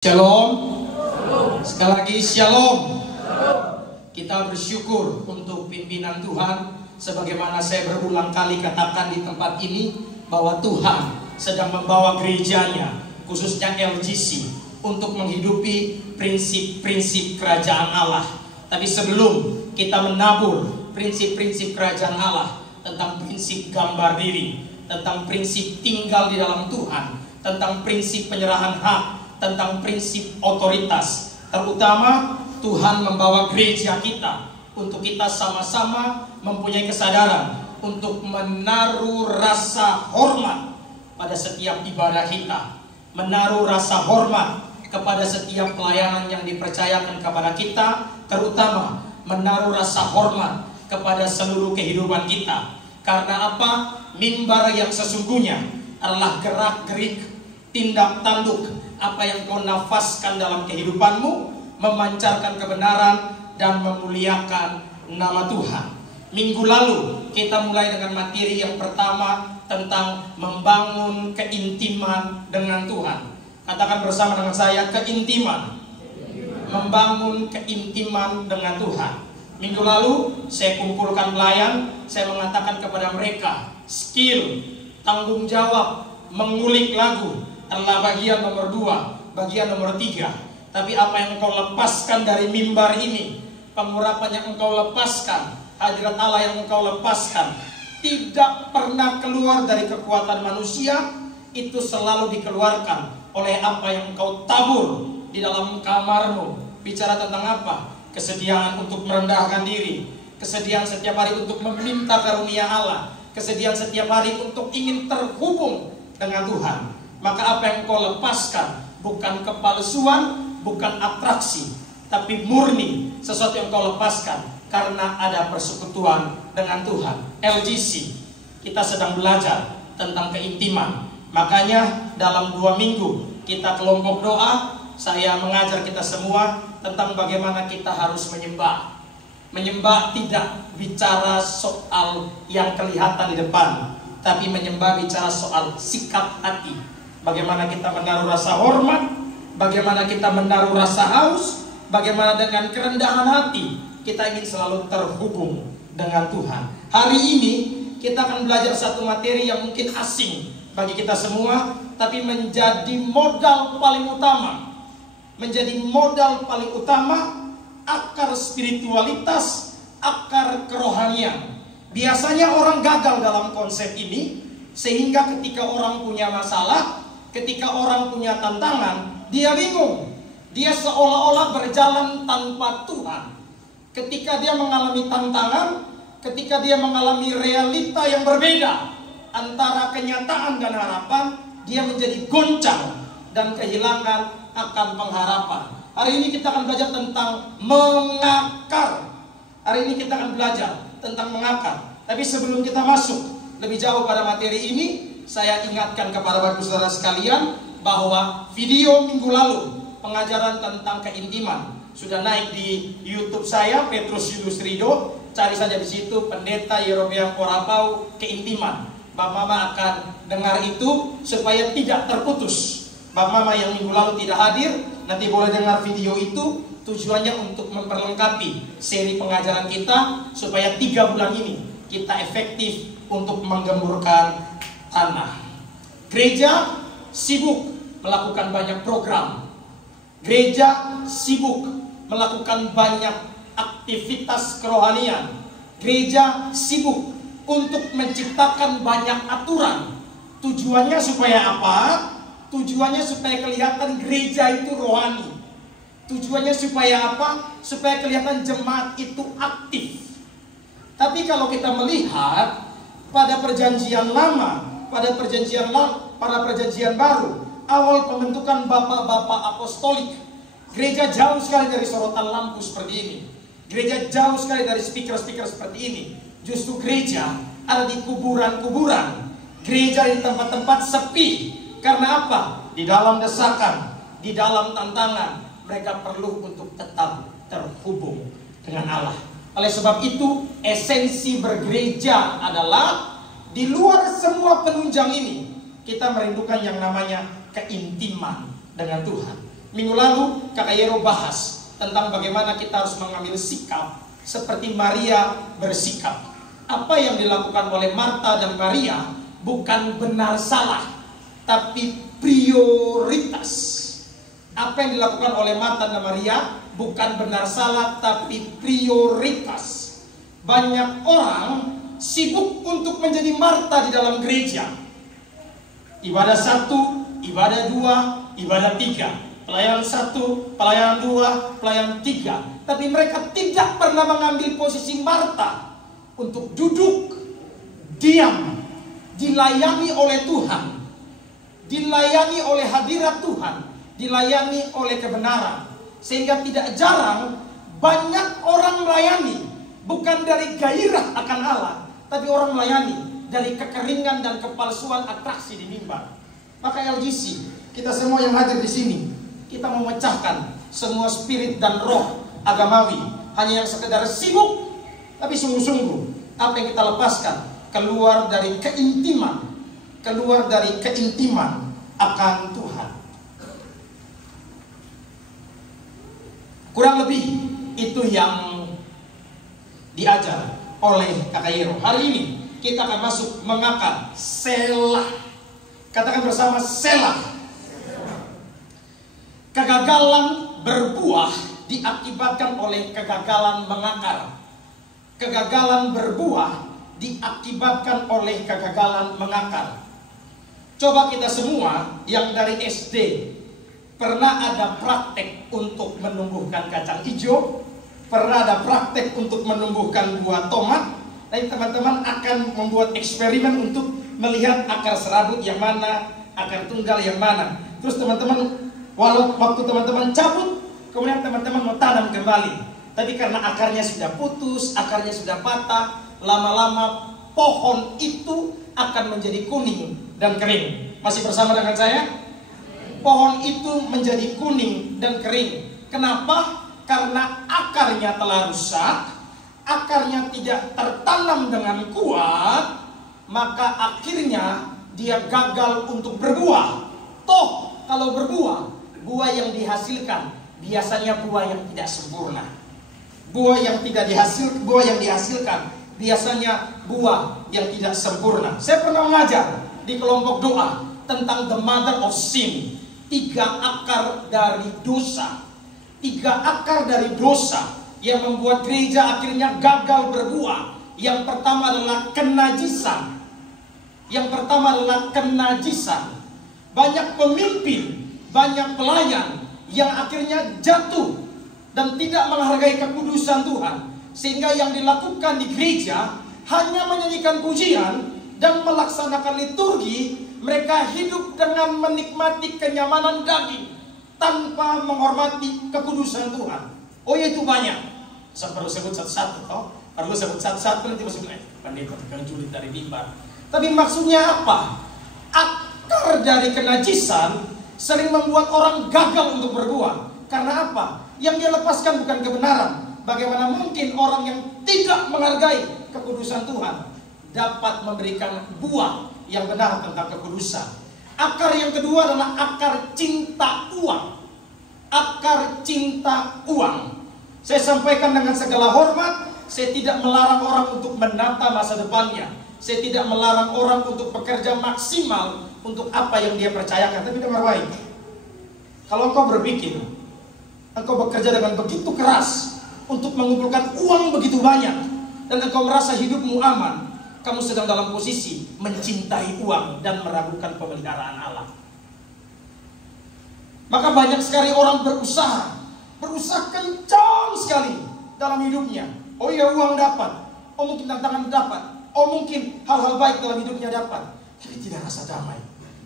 Shalom. Sekali lagi shalom. Kita bersyukur untuk pimpinan Tuhan. Sebagaimana saya berulang kali katakan di tempat ini, bahwa Tuhan sedang membawa gerejanya, khususnya LGC, untuk menghidupi prinsip-prinsip kerajaan Allah. Tapi sebelum kita menabur prinsip-prinsip kerajaan Allah, tentang prinsip gambar diri, tentang prinsip tinggal di dalam Tuhan, tentang prinsip penyerahan hak, tentang prinsip otoritas, terutama Tuhan membawa gereja kita untuk kita sama-sama mempunyai kesadaran untuk menaruh rasa hormat pada setiap ibadah kita, menaruh rasa hormat kepada setiap pelayanan yang dipercayakan kepada kita, terutama menaruh rasa hormat kepada seluruh kehidupan kita. Karena apa? Mimbar yang sesungguhnya adalah gerak-gerik, tindak tanduk apa yang kau nafaskan dalam kehidupanmu, memancarkan kebenaran dan memuliakan nama Tuhan. Minggu lalu kita mulai dengan materi yang pertama tentang membangun keintiman dengan Tuhan. Katakan bersama dengan saya, keintiman. Membangun keintiman dengan Tuhan. Minggu lalu saya kumpulkan pelayan, saya mengatakan kepada mereka, skill, tanggung jawab, mengulik lagu adalah bagian nomor 2, bagian nomor 3. Tapi apa yang engkau lepaskan dari mimbar ini, pengurapan yang engkau lepaskan, hadirat Allah yang engkau lepaskan, tidak pernah keluar dari kekuatan manusia. Itu selalu dikeluarkan oleh apa yang engkau tabur di dalam kamarmu. Bicara tentang apa? Kesediaan untuk merendahkan diri, kesediaan setiap hari untuk meminta karunia Allah, kesediaan setiap hari untuk ingin terhubung dengan Tuhan. Maka apa yang kau lepaskan bukan kepalsuan, bukan atraksi, tapi murni sesuatu yang kau lepaskan karena ada persekutuan dengan Tuhan. LGC, kita sedang belajar tentang keintiman. Makanya dalam 2 minggu kita kelompok doa, saya mengajar kita semua tentang bagaimana kita harus menyembah. Menyembah tidak bicara soal yang kelihatan di depan, tapi menyembah bicara soal sikap hati. Bagaimana kita menaruh rasa hormat, bagaimana kita menaruh rasa haus, bagaimana dengan kerendahan hati kita ingin selalu terhubung dengan Tuhan. Hari ini kita akan belajar satu materi yang mungkin asing bagi kita semua, tapi menjadi modal paling utama. Menjadi modal paling utama, akar spiritualitas, akar kerohanian. Biasanya orang gagal dalam konsep ini, sehingga ketika orang punya masalah, ketika orang punya tantangan, dia bingung. Dia seolah-olah berjalan tanpa Tuhan. Ketika dia mengalami tantangan, ketika dia mengalami realita yang berbeda antara kenyataan dan harapan, dia menjadi goncang dan kehilangan akan pengharapan. Hari ini kita akan belajar tentang mengakar. Hari ini kita akan belajar tentang mengakar. Tapi sebelum kita masuk lebih jauh pada materi ini, saya ingatkan kepada bapak saudara sekalian bahwa video minggu lalu pengajaran tentang keintiman sudah naik di YouTube saya, Petrus Yunus Rido. Cari saja di situ, Pendeta Yerobea Korapau, keintiman. Bapak Mama akan dengar itu supaya tidak terputus. Bapak Mama yang minggu lalu tidak hadir, nanti boleh dengar video itu. Tujuannya untuk memperlengkapi seri pengajaran kita supaya 3 bulan ini kita efektif untuk menggemburkan tanah. Gereja sibuk melakukan banyak program. Gereja sibuk melakukan banyak aktivitas kerohanian. Gereja sibuk untuk menciptakan banyak aturan. Tujuannya supaya apa? Tujuannya supaya kelihatan gereja itu rohani. Tujuannya supaya apa? Supaya kelihatan jemaat itu aktif. Tapi kalau kita melihat pada perjanjian lama, pada perjanjian baru, awal pembentukan bapak-bapak apostolik, gereja jauh sekali dari sorotan lampu seperti ini. Gereja jauh sekali dari speaker-speaker seperti ini. Justru gereja ada di kuburan-kuburan. Gereja di tempat-tempat sepi. Karena apa? Di dalam desakan, di dalam tantangan, mereka perlu untuk tetap terhubung dengan Allah. Oleh sebab itu, esensi bergereja adalah di luar semua penunjang ini, kita merindukan yang namanya keintiman dengan Tuhan. Minggu lalu Kakak Yero bahas tentang bagaimana kita harus mengambil sikap seperti Maria bersikap. Apa yang dilakukan oleh Marta dan Maria bukan benar salah, tapi prioritas. Apa yang dilakukan oleh Marta dan Maria bukan benar salah, tapi prioritas. Banyak orang sibuk untuk menjadi Marta di dalam gereja. Ibadah 1, ibadah 2, ibadah 3. Pelayanan 1, pelayanan 2, pelayanan 3. Tapi mereka tidak pernah mengambil posisi Marta untuk duduk, diam, dilayani oleh Tuhan, dilayani oleh hadirat Tuhan, dilayani oleh kebenaran. Sehingga tidak jarang banyak orang melayani bukan dari gairah akan Allah, tapi orang melayani dari kekeringan dan kepalsuan atraksi di mimbar. Maka LGC, kita semua yang hadir di sini, kita memecahkan semua spirit dan roh agamawi, hanya yang sekedar sibuk, tapi sungguh-sungguh apa yang kita lepaskan keluar dari keintiman, akan Tuhan. Kurang lebih itu yang diajar oleh Kakak Yero. Hari ini kita akan masuk mengakar selah. Katakan bersama, selah. Kegagalan berbuah diakibatkan oleh kegagalan mengakar. Kegagalan berbuah diakibatkan oleh kegagalan mengakar. Coba kita semua yang dari SD pernah ada praktek untuk menumbuhkan kacang hijau, pernah ada praktek untuk menumbuhkan buah tomat. Nanti teman-teman akan membuat eksperimen untuk melihat akar serabut yang mana, akar tunggal yang mana. Terus teman-teman, waktu teman-teman cabut, kemudian teman-teman mau tanam kembali. Tapi karena akarnya sudah putus, akarnya sudah patah, lama-lama pohon itu akan menjadi kuning dan kering. Masih bersama dengan saya? Pohon itu menjadi kuning dan kering. Kenapa? Karena akarnya telah rusak, akarnya tidak tertanam dengan kuat, maka akhirnya dia gagal untuk berbuah. Toh kalau berbuah, buah yang dihasilkan biasanya buah yang tidak sempurna. Buah yang dihasilkan biasanya buah yang tidak sempurna. Saya pernah mengajar di kelompok doa tentang the mother of sin. 3 akar dari dosa. 3 akar dari dosa yang membuat gereja akhirnya gagal berbuah. Yang pertama adalah kenajisan. Banyak pemimpin, banyak pelayan yang akhirnya jatuh dan tidak menghargai kekudusan Tuhan. Sehingga yang dilakukan di gereja hanya menyanyikan pujian dan melaksanakan liturgi. Mereka hidup dengan menikmati kenyamanan daging tanpa menghormati kekudusan Tuhan. Oh ya, itu banyak. Saya perlu sebut satu-satu toh. Perlu sebut satu-satu nanti masuk pendeta tukang julid dari mimbar. Tapi maksudnya apa? Akar dari kenajisan sering membuat orang gagal untuk berbuah. Karena apa? Yang dia lepaskan bukan kebenaran. Bagaimana mungkin orang yang tidak menghargai kekudusan Tuhan dapat memberikan buah yang benar tentang kekudusan? Akar yang kedua adalah akar cinta uang. Akar cinta uang. Saya sampaikan dengan segala hormat, saya tidak melarang orang untuk menata masa depannya. Saya tidak melarang orang untuk bekerja maksimal untuk apa yang dia percayakan. Tapi dengar baik, kalau engkau berpikir engkau bekerja dengan begitu keras untuk mengumpulkan uang begitu banyak, dan engkau merasa hidupmu aman, kamu sedang dalam posisi mencintai uang dan meragukan pemeliharaan Allah. Maka banyak sekali orang berusaha kencang sekali dalam hidupnya. Oh ya, uang dapat, oh mungkin tantangan dapat, oh mungkin hal-hal baik dalam hidupnya dapat, tapi tidak rasa damai.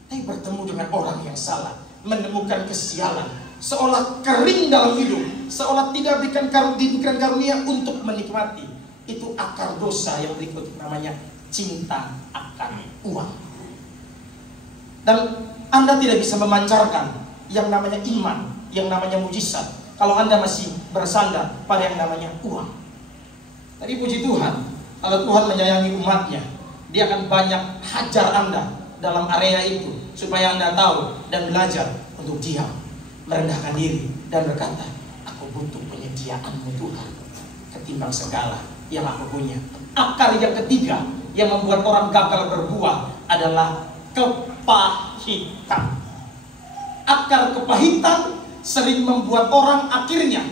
Tapi bertemu dengan orang yang salah, menemukan kesialan, seolah kering dalam hidup, seolah tidak diberikan karunia untuk menikmati. Itu akar dosa yang berikut, namanya cinta akan uang. Dan Anda tidak bisa memancarkan yang namanya iman, yang namanya mujizat, kalau Anda masih bersandar pada yang namanya uang. Tadi puji Tuhan, kalau Tuhan menyayangi umatnya, Dia akan banyak hajar Anda dalam area itu, supaya Anda tahu dan belajar untuk diam. merendahkan diri dan berkata, aku butuh penyediaan-Mu Tuhan ketimbang segala yang aku punya. Akar yang ketiga yang membuat orang gagal berbuah adalah kepahitan. Akar kepahitan sering membuat orang akhirnya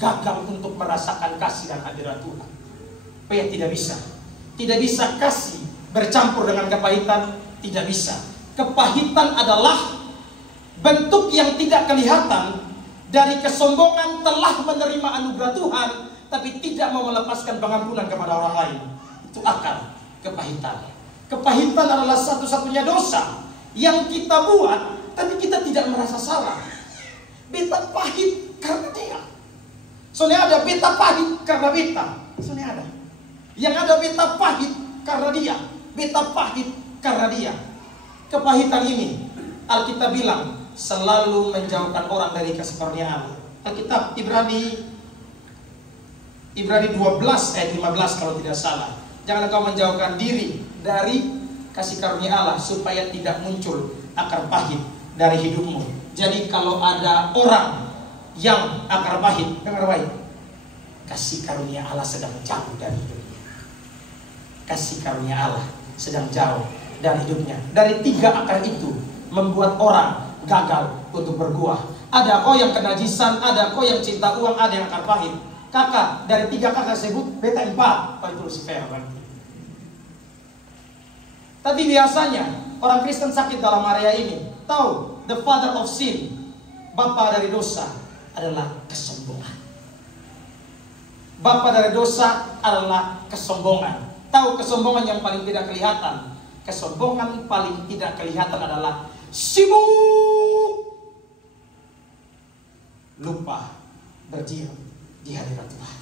gagal untuk merasakan kasih dan hadirat Tuhan. Supaya tidak bisa kasih bercampur dengan kepahitan, tidak bisa. Kepahitan adalah bentuk yang tidak kelihatan dari kesombongan telah menerima anugerah Tuhan, tapi tidak mau melepaskan pengampunan kepada orang lain. Itu akar kepahitan. Kepahitan adalah satu-satunya dosa yang kita buat, tapi kita tidak merasa salah. Beta pahit karena dia. Soalnya ada beta pahit karena beta. Soalnya ada. Yang ada beta pahit karena dia. Beta pahit karena dia. Kepahitan ini, Alkitab bilang, selalu menjauhkan orang dari kasih karunia Allah. Alkitab Ibrani 12 ayat 15 kalau tidak salah. Jangan engkau menjauhkan diri dari kasih karunia Allah supaya tidak muncul akar pahit dari hidupmu. Jadi kalau ada orang yang akar pahit, dengar baik, kasih karunia Allah sedang jauh dari hidupnya. Kasih karunia Allah sedang jauh dari hidupnya. Dari 3 akar itu membuat orang gagal untuk berbuah. Ada kau yang kenajisan, ada kau yang cinta uang, ada yang akar pahit. Kakak, dari 3 kakak sebut, beta 4. Oh itu Lucifer berarti. Tapi biasanya orang Kristen sakit dalam area ini. Tahu, the father of sin, bapa dari dosa adalah kesombongan. Bapa dari dosa adalah kesombongan. Tahu kesombongan yang paling tidak kelihatan? Kesombongan paling tidak kelihatan adalah sibuk, lupa berdiam di hadirat Tuhan.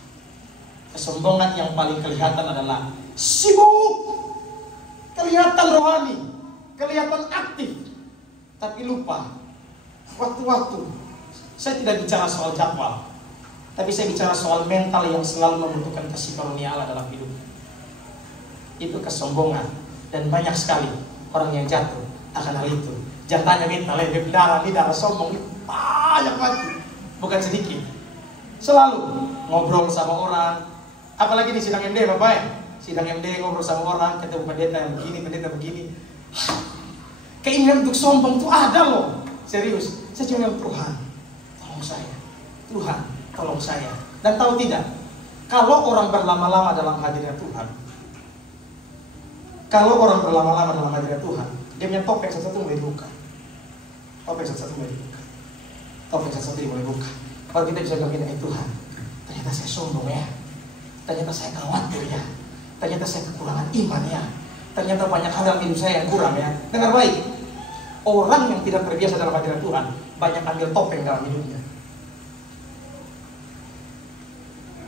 Kesombongan yang paling kelihatan adalah sibuk, kelihatan rohani, kelihatan aktif, tapi lupa waktu-waktu. Saya tidak bicara soal jadwal, tapi saya bicara soal mental yang selalu membutuhkan kasih karunia Allah dalam hidup. Itu kesombongan, dan banyak sekali orang yang jatuh akan hal itu. Jangan tanya mental, ini darah sombong, ini banyak banget, bukan sedikit. Selalu ngobrol sama orang, apalagi di sidang MD, Bapak ya. Sidang MD ngobrol sama orang, ketemu pendeta yang begini, pendeta begini. Keinginan untuk sombong itu ada loh. Serius, saya cuma bilang, Tuhan, tolong saya. Tuhan, tolong saya. Dan tahu tidak, kalau orang berlama-lama dalam hadirat Tuhan, dia punya topeng satu-satu mulai buka. Topeng satu-satu mulai buka. Topeng satu-satu mulai buka. Kalau kita bisa bilang, Tuhan, ternyata saya sombong ya. Ternyata saya khawatir ya. Ternyata saya kekurangan iman ya. Ternyata banyak hal dalam hidup saya yang kurang ya. Dengar baik. Orang yang tidak terbiasa dalam hadirat Tuhan banyak ambil topeng dalam hidupnya.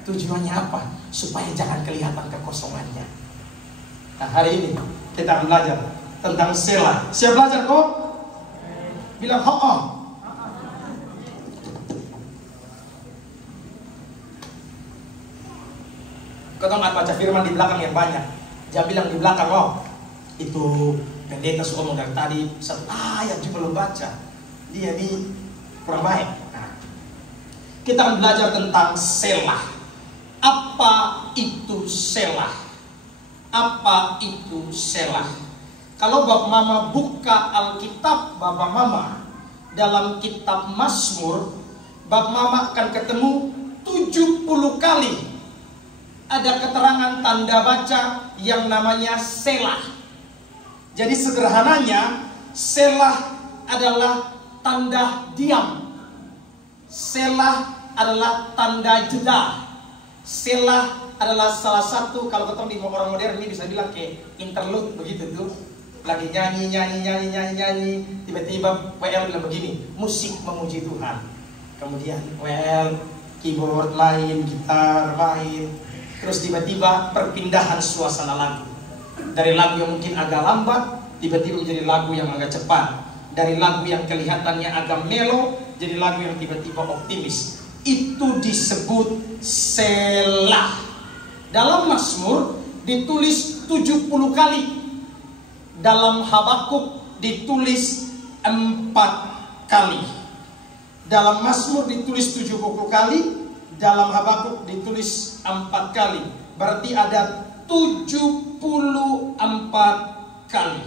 Tujuannya apa? Supaya jangan kelihatan kekosongannya. Nah hari ini kita akan belajar tentang Selah. Siap belajar kok? Bilang ho-oh. Kau tahu nggak baca firman di belakang yang banyak? Jangan bilang di belakang loh. Itu pendeta suka ngomong dari tadi 1 ayat juga belum baca. Dia ini kurang baik. Nah, kita akan belajar tentang Selah. Apa itu Selah? Apa itu Selah? Kalau Bapak Mama buka Alkitab Bapak Mama dalam kitab Mazmur, Bapak Mama akan ketemu 70 kali ada keterangan tanda baca yang namanya Selah. Jadi sederhananya, Selah adalah tanda diam. Selah adalah tanda jeda. Selah adalah salah satu, kalau ketemu di orang modern ini bisa bilang kayak interlude begitu tuh. Lagi nyanyi, tiba-tiba WL bilang begini, musik memuji Tuhan. Kemudian WL, keyboard main, gitar main. Terus tiba-tiba perpindahan suasana lagu. Dari lagu yang mungkin agak lambat, tiba-tiba menjadi lagu yang agak cepat. Dari lagu yang kelihatannya agak melo, jadi lagu yang tiba-tiba optimis. Itu disebut Selah. Dalam Mazmur ditulis 70 kali. Dalam Habakuk ditulis 4 kali. Dalam Mazmur ditulis 70 kali, dalam Habakuk ditulis 4 kali. Berarti ada 74 kali.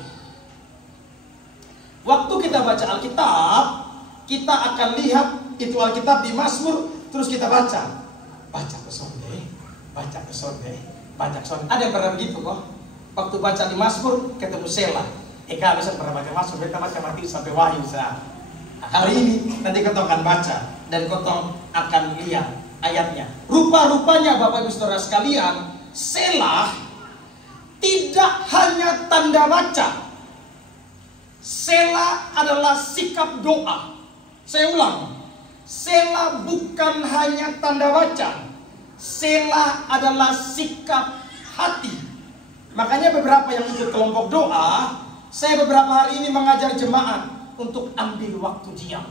Waktu kita baca Alkitab, kita akan lihat itu Alkitab di Mazmur, terus kita baca. Baca ke sonde, baca ke sonde, baca ke sonde. Ada yang pernah begitu kok? Waktu baca di Mazmur, ketemu Selah. Eka bisa pernah baca Mazmur, kita baca mati sampai Wahyu. Hari ini nanti kau akan baca dan kau akan lihat ayatnya. Rupa-rupanya Bapak Ibu Saudara sekalian, Selah tidak hanya tanda baca. Selah adalah sikap doa. Saya ulang, Selah bukan hanya tanda baca. Selah adalah sikap hati. Makanya beberapa yang ikut kelompok doa, saya beberapa hari ini mengajar jemaat untuk ambil waktu diam.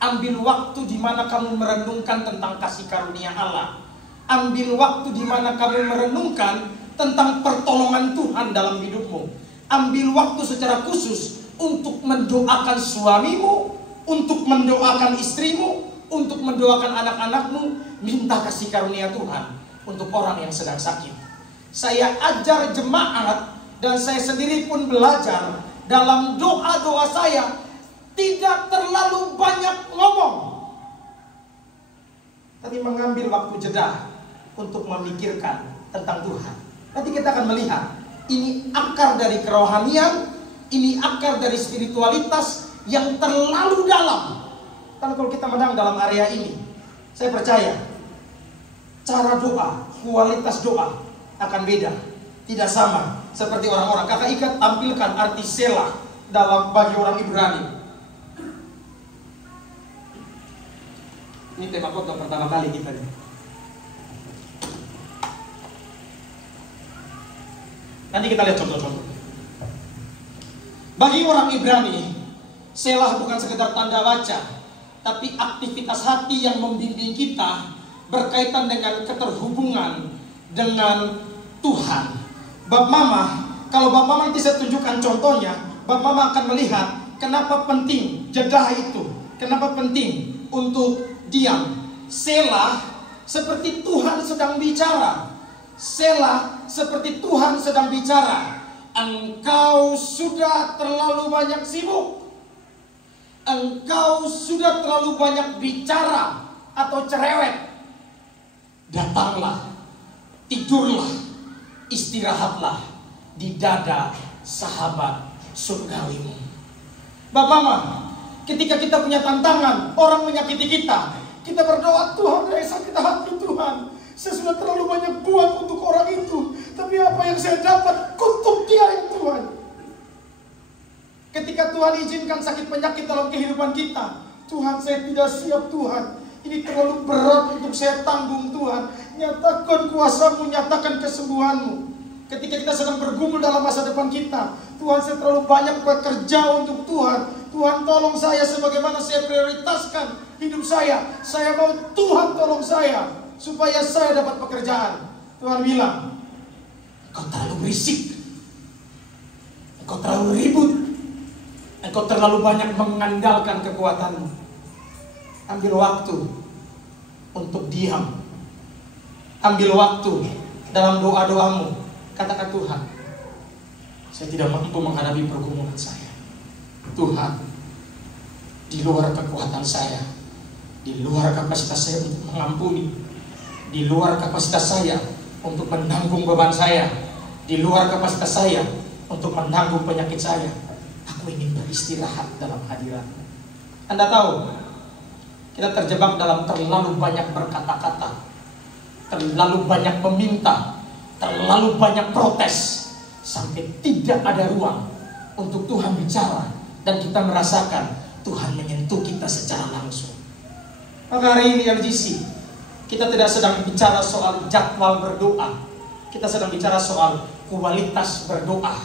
Ambil waktu di mana kamu merenungkan tentang kasih karunia Allah. Ambil waktu di mana kamu merenungkan tentang pertolongan Tuhan dalam hidupmu. Ambil waktu secara khusus untuk mendoakan suamimu, untuk mendoakan istrimu, untuk mendoakan anak-anakmu. Minta kasih karunia Tuhan untuk orang yang sedang sakit. Saya ajar jemaat dan saya sendiri pun belajar dalam doa-doa saya tidak terlalu banyak ngomong, tapi mengambil waktu jeda untuk memikirkan tentang Tuhan. Nanti kita akan melihat ini akar dari kerohanian, ini akar dari spiritualitas yang terlalu dalam. Karena kalau kita menang dalam area ini, saya percaya cara doa, kualitas doa akan beda. Tidak sama seperti orang-orang. Kakak Ika tampilkan arti Selah dalam bagi orang Ibrani. Ini tema khotbah pertama kali kita nih. Nanti kita lihat contoh-contoh. Bagi orang Ibrani, Selah bukan sekedar tanda baca, tapi aktivitas hati yang membimbing kita berkaitan dengan keterhubungan dengan Tuhan. Bab Mama, kalau Bab Mama nanti saya tunjukkan contohnya, Bab Mama akan melihat kenapa penting jeda itu, kenapa penting untuk diam. Selah seperti Tuhan sedang bicara. Selah seperti Tuhan sedang bicara. Engkau sudah terlalu banyak sibuk. Engkau sudah terlalu banyak bicara atau cerewet. Datanglah, tidurlah, istirahatlah di dada sahabat surgawimu. Bapak Mama, ketika kita punya tantangan, orang menyakiti kita, kita berdoa, Tuhan dari sakit hati Tuhan, saya sudah terlalu banyak buat untuk orang itu, tapi apa yang saya dapat, kutuk dia ya Tuhan. Ketika Tuhan izinkan sakit penyakit dalam kehidupan kita, Tuhan saya tidak siap Tuhan, ini terlalu berat untuk saya tanggung Tuhan. Nyatakan kuasa-Mu, nyatakan kesembuhan-Mu. Ketika kita sedang bergumul dalam masa depan kita, Tuhan saya terlalu banyak bekerja untuk Tuhan. Tuhan tolong saya sebagaimana saya prioritaskan hidup saya. Saya mau Tuhan tolong saya supaya saya dapat pekerjaan. Tuhan bilang, engkau terlalu berisik, engkau terlalu ribut, engkau terlalu banyak mengandalkan kekuatanmu. Ambil waktu untuk diam. Ambil waktu dalam doa-doamu. Katakan, Tuhan, saya tidak mampu menghadapi pergumulan saya. Tuhan, di luar kekuatan saya, di luar kapasitas saya untuk mengampuni, di luar kapasitas saya untuk menanggung beban saya, di luar kapasitas saya untuk menanggung penyakit saya, aku ingin beristirahat dalam hadirat-Mu. Anda tahu, kita terjebak dalam terlalu banyak berkata-kata, terlalu banyak meminta, terlalu banyak protes, sampai tidak ada ruang untuk Tuhan bicara dan kita merasakan Tuhan menyentuh kita secara langsung. Maka hari ini LGC, kita tidak sedang bicara soal jadwal berdoa, kita sedang bicara soal kualitas berdoa.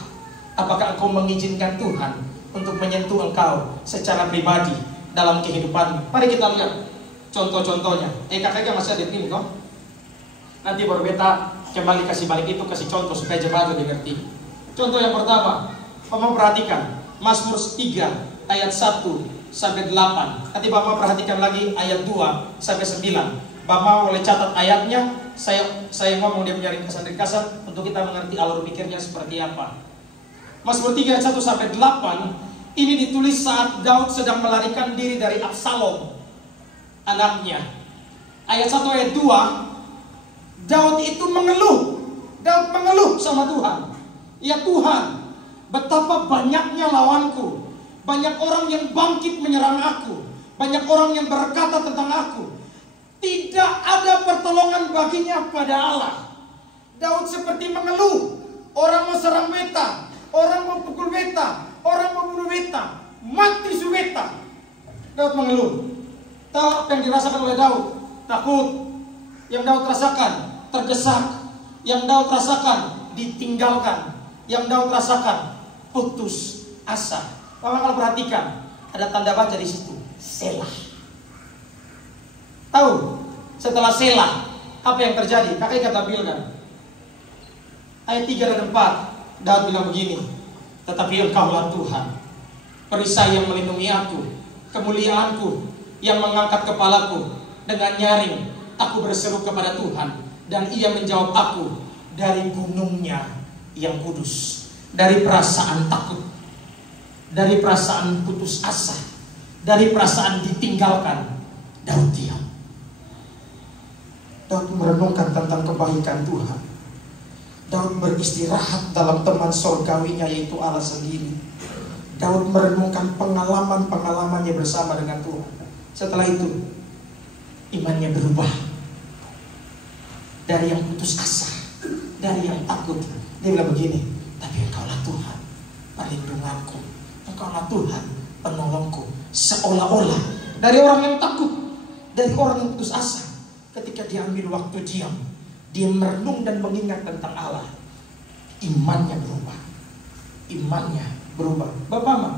Apakah engkau mengizinkan Tuhan untuk menyentuh engkau secara pribadi dalam kehidupanmu? Mari kita lihat contoh-contohnya. Kakaknya masih ada di sini kok. Nanti baru beta kembali kasih balik itu, kasih contoh supaya jemaat lebih ngerti. Contoh yang pertama, Mama perhatikan Mazmur 3 ayat 1 sampai 8. Nanti Bapak perhatikan lagi ayat 2 sampai 9. Bapak boleh catat ayatnya. Saya ngomong dia punya ringkasan untuk kita mengerti alur pikirnya seperti apa. Mazmur 3 ayat 1 sampai 8 ini ditulis saat Daud sedang melarikan diri dari Absalom, anaknya. Ayat 1 ayat 2, Daud itu mengeluh. Daud mengeluh sama Tuhan. Ya Tuhan, betapa banyaknya lawanku. Banyak orang yang bangkit menyerang aku. Banyak orang yang berkata tentang aku. Tidak ada pertolongan baginya pada Allah. Daud seperti mengeluh. Orang mau serang beta, orang mau pukul beta, orang mau bunuh beta, mati su beta. Daud mengeluh. Tahu apa yang dirasakan oleh Daud? Takut. Yang Daud rasakan terdesak. Yang Daud rasakan ditinggalkan. Yang Daud rasakan putus asa. Bapak kalau perhatikan, ada tanda baca di situ, Selah. Tahu, setelah Selah, apa yang terjadi? Kakak kata tampilkan. Ayat 3 dan 4, Daud bilang begini, tetapi Engkaulah Tuhan, perisai yang melindungi aku, kemuliaanku, yang mengangkat kepalaku. Dengan nyaring, aku berseru kepada Tuhan, dan Ia menjawab aku dari gunungnya yang kudus, dari perasaan takut, dari perasaan putus asa, dari perasaan ditinggalkan. Daud diam. Daud merenungkan tentang kebaikan Tuhan. Daud beristirahat dalam teman surgawinya, yaitu Allah sendiri. Daud merenungkan pengalaman-pengalamannya bersama dengan Tuhan. Setelah itu, imannya berubah. Dari yang putus asa, dari yang takut, dia bilang begini, tapi Engkaulah Tuhan, perlindunganku. Engkaulah Tuhan, penolongku. Seolah-olah dari orang yang takut, dari orang yang putus asa, ketika dia ambil waktu diam, dia merenung dan mengingat tentang Allah, imannya berubah. Imannya berubah. Bapak Ma,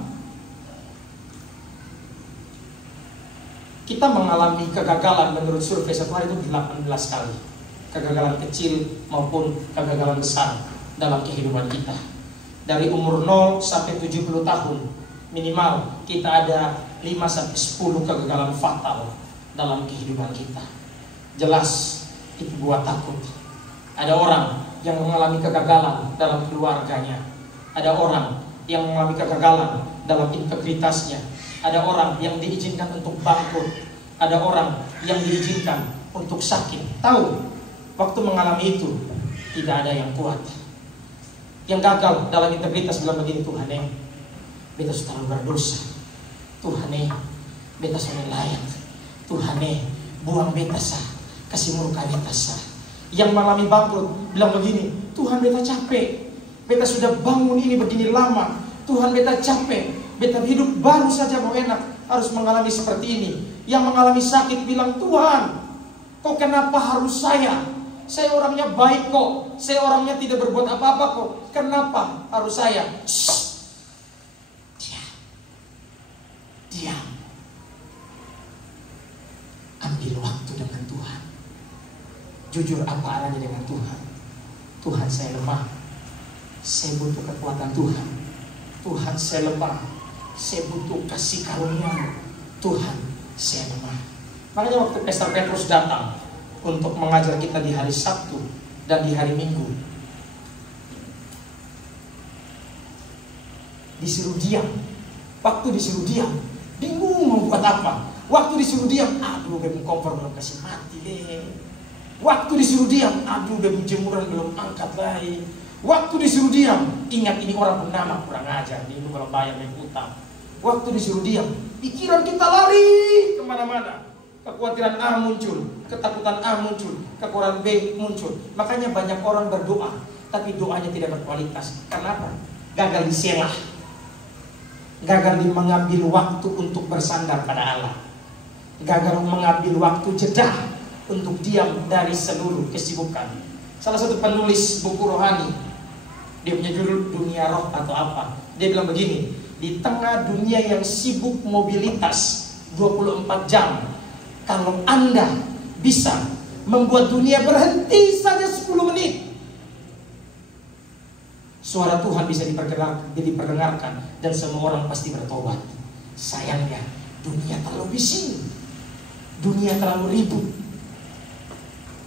kita mengalami kegagalan menurut survei satu hari itu 18 kali. Kegagalan kecil maupun kegagalan besar dalam kehidupan kita. Dari umur 0 sampai 70 tahun minimal kita ada 5 sampai 10 kegagalan fatal dalam kehidupan kita. Jelas itu buat takut. Ada orang yang mengalami kegagalan dalam keluarganya. Ada orang yang mengalami kegagalan dalam integritasnya. Ada orang yang diizinkan untuk bangkrut. Ada orang yang diizinkan untuk sakit. Tahu, waktu mengalami itu tidak ada yang kuat. Yang gagal dalam integritas bilang begini, Tuhan beta sudah berdosa. Tuhan beta sudah layak. Tuhan buang beta sah, kasih murka beta sah. Yang mengalami bangkrut bilang begini, Tuhan beta capek. Beta sudah bangun ini begini lama. Tuhan beta capek. Beta hidup baru saja mau enak, harus mengalami seperti ini. Yang mengalami sakit bilang, Tuhan, kok kenapa harus saya? Saya orangnya baik kok. Saya orangnya tidak berbuat apa-apa kok. Kenapa harus saya? Diam. Ambil waktu dengan Tuhan. Jujur apa adanya dengan Tuhan. Tuhan, saya lemah. Saya butuh kekuatan Tuhan. Tuhan, saya lemah. Saya butuh kasih karunia. Tuhan, saya lemah. Makanya waktu Pastor Petrus datang untuk mengajar kita di hari Sabtu dan di hari Minggu, disuruh diam. Waktu disuruh diam, bingung mau buat apa. Waktu disuruh diam, aduh bebek kompor belum kasih mati deh. Waktu disuruh diam, aduh bebek jemuran belum angkat lagi. Waktu disuruh diam, ingat ini orang bernama kurang ajar, ini kalau bayar bebek utang. Waktu disuruh diam, pikiran kita lari kemana-mana. Kekhawatiran A muncul, ketakutan A muncul, kekurangan B muncul. Makanya banyak orang berdoa, tapi doanya tidak berkualitas. Karena apa? Gagal di Selah. Gagal di mengambil waktu untuk bersandar pada Allah. Gagal mengambil waktu jeda untuk diam dari seluruh kesibukan. Salah satu penulis buku rohani, dia punya judul Dunia Roh atau apa. Dia bilang begini, di tengah dunia yang sibuk mobilitas 24 jam, kalau Anda bisa membuat dunia berhenti saja 10 menit, suara Tuhan bisa diperdengarkan dan semua orang pasti bertobat. Sayangnya Dunia terlalu bising, dunia terlalu ribut.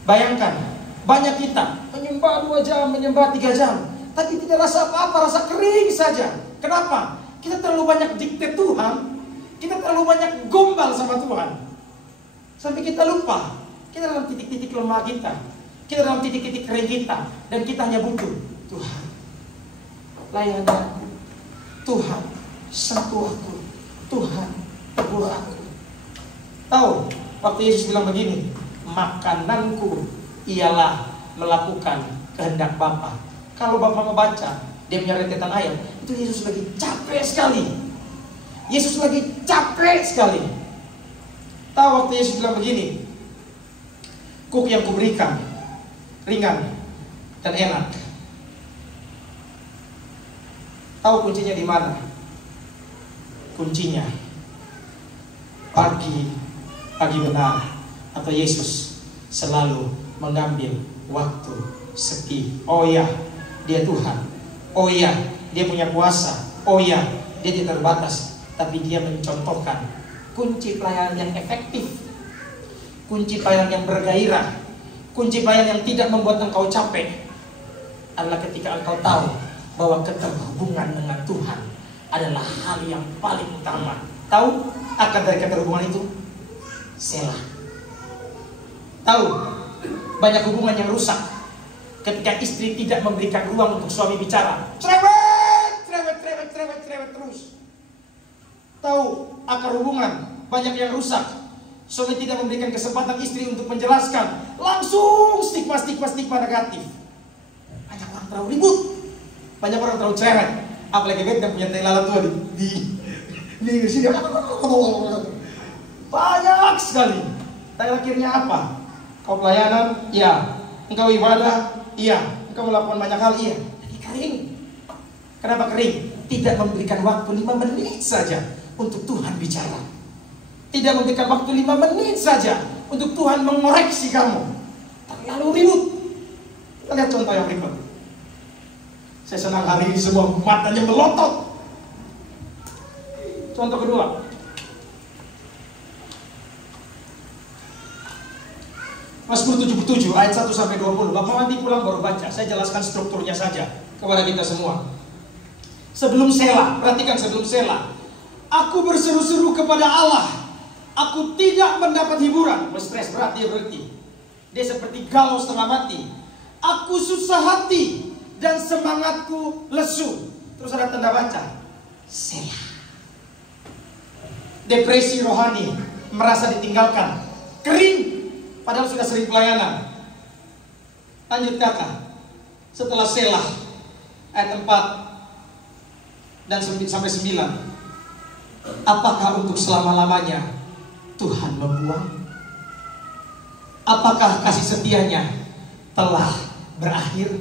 Bayangkan, banyak kita menyembah 2 jam, menyembah 3 jam, tapi tidak rasa apa-apa, rasa kering saja. Kenapa? Kita terlalu banyak dikte Tuhan, kita terlalu banyak gombal sama Tuhan, sampai kita lupa kita dalam titik-titik lemah kita, kita dalam titik-titik kering kita, dan kita hanya butuh Tuhan, layani aku, Tuhan sentuh aku, Tuhan tegur aku. Tahu, waktu Yesus bilang begini, makananku ialah melakukan kehendak Bapa. Kalau Bapa membaca, dia punya rentetan ayat, itu Yesus lagi capek sekali. Yesus lagi capek sekali. Tahu waktu Yesus bilang begini, kuk yang kuberikan ringan dan enak. Tahu kuncinya di mana? Kuncinya pagi benar, atau Yesus selalu mengambil waktu sepi. Oh ya, dia Tuhan. Oh ya, dia punya kuasa. Oh ya, dia tidak terbatas. Tapi dia mencontohkan kunci pelayanan yang efektif, kunci pelayanan yang bergairah, kunci pelayanan yang tidak membuat engkau capek adalah ketika engkau tahu bahwa keterhubungan dengan Tuhan adalah hal yang paling utama. Tahu akar dari keterhubungan itu? Selah. Tahu, banyak hubungan yang rusak ketika istri tidak memberikan ruang untuk suami bicara. Cerewet terus. Tahu, akar hubungan banyak yang rusak. Suami tidak memberikan kesempatan istri untuk menjelaskan. Langsung stigma negatif. Banyak orang terlalu ribut, banyak orang terlalu cerewet. Apalagi yang punya tai lalat tua di sini. Banyak sekali. Tapi akhirnya apa? Kau pelayanan, iya. Engkau ibadah, iya. Engkau melakukan banyak hal, iya. Tapi kering. Kenapa kering? Tidak memberikan waktu 5 menit saja untuk Tuhan bicara. Tidak memberikan waktu 5 menit saja untuk Tuhan mengoreksi kamu. Terlalu ribut. Kita lihat contoh yang berikut. Saya senang hari ini semua matanya melotot. Contoh kedua. Mazmur 77 ayat 1 sampai 20. Bapak nanti pulang baru baca. Saya jelaskan strukturnya saja kepada kita semua. Sebelum Selah, perhatikan sebelum Selah. Aku berseru-seru kepada Allah. Aku tidak mendapat hiburan. Stres berat dia berhenti. Dia seperti galau setengah mati. Aku susah hati dan semangatku lesu. Terus ada tanda baca. Selah. Depresi rohani, merasa ditinggalkan, kering. Padahal sudah sering pelayanan. Lanjut kakak. Setelah Selah ayat 4 dan sampai 9. Apakah untuk selama-lamanya Tuhan membuang? Apakah kasih setianya telah berakhir?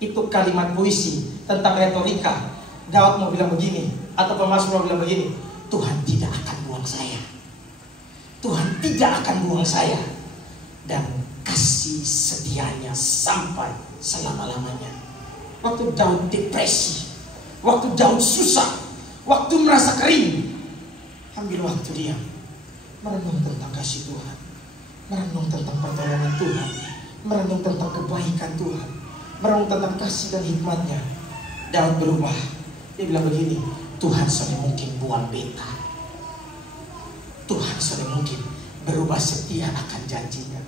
Itu kalimat puisi tentang retorika. Daud mau bilang begini, atau pemazmur mau bilang begini, Tuhan tidak akan buang saya. Tuhan tidak akan buang saya. Dan kasih setianya sampai selama-lamanya. Waktu Daud depresi, waktu Daud susah, waktu merasa kering, ambil waktu diam, merenung tentang kasih Tuhan, merenung tentang pertolongan Tuhan, merenung tentang kebaikan Tuhan, merenung tentang kasih dan hikmatnya. Daud berubah. Dia bilang begini, Tuhan sudah mungkin buang beta, Tuhan sudah mungkin berubah setia akan janjinya.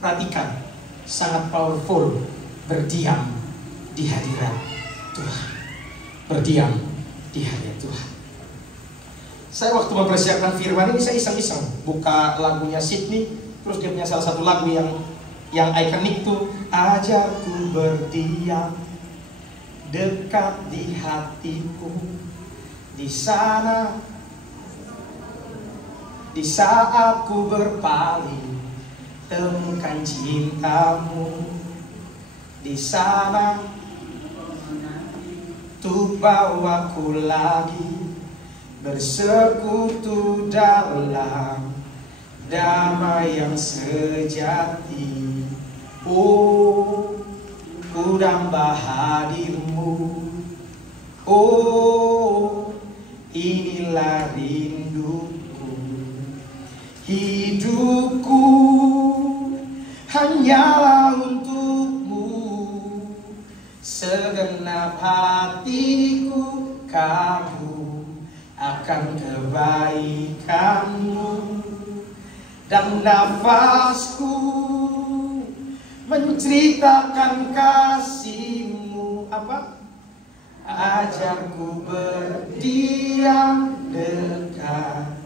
Perhatikan, sangat powerful, berdiam di hadirat Tuhan. Berdiam di hadirat Tuhan. Saya waktu mempersiapkan firman ini, saya iseng-iseng buka lagunya Sydney. Terus dia punya salah satu lagu yang ikonik tuh, ajarku berdiam dekat di hatimu, di sana di saat ku berpaling, temukan cintamu di sana, untuk bawaku lagi bersekutu dalam damai yang sejati. Oh, ku damba hadirmu. Oh, inilah rindu hidupku hanyalah untukmu, segenap hatiku kamu akan kebaikanmu, dan nafasku menceritakan kasihmu. Apa? Ajarku berdiam dekat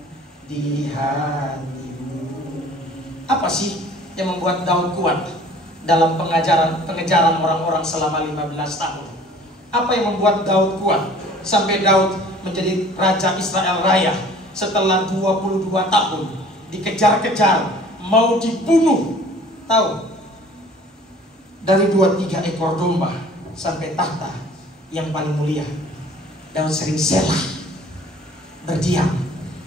di hatimu. Apa sih yang membuat Daud kuat dalam pengejaran orang-orang selama 15 tahun? Apa yang membuat Daud kuat sampai Daud menjadi Raja Israel Raya setelah 22 tahun dikejar-kejar, mau dibunuh? Tahu? Dari 2-3 ekor domba sampai tahta yang paling mulia, Daud sering selah, berdiam,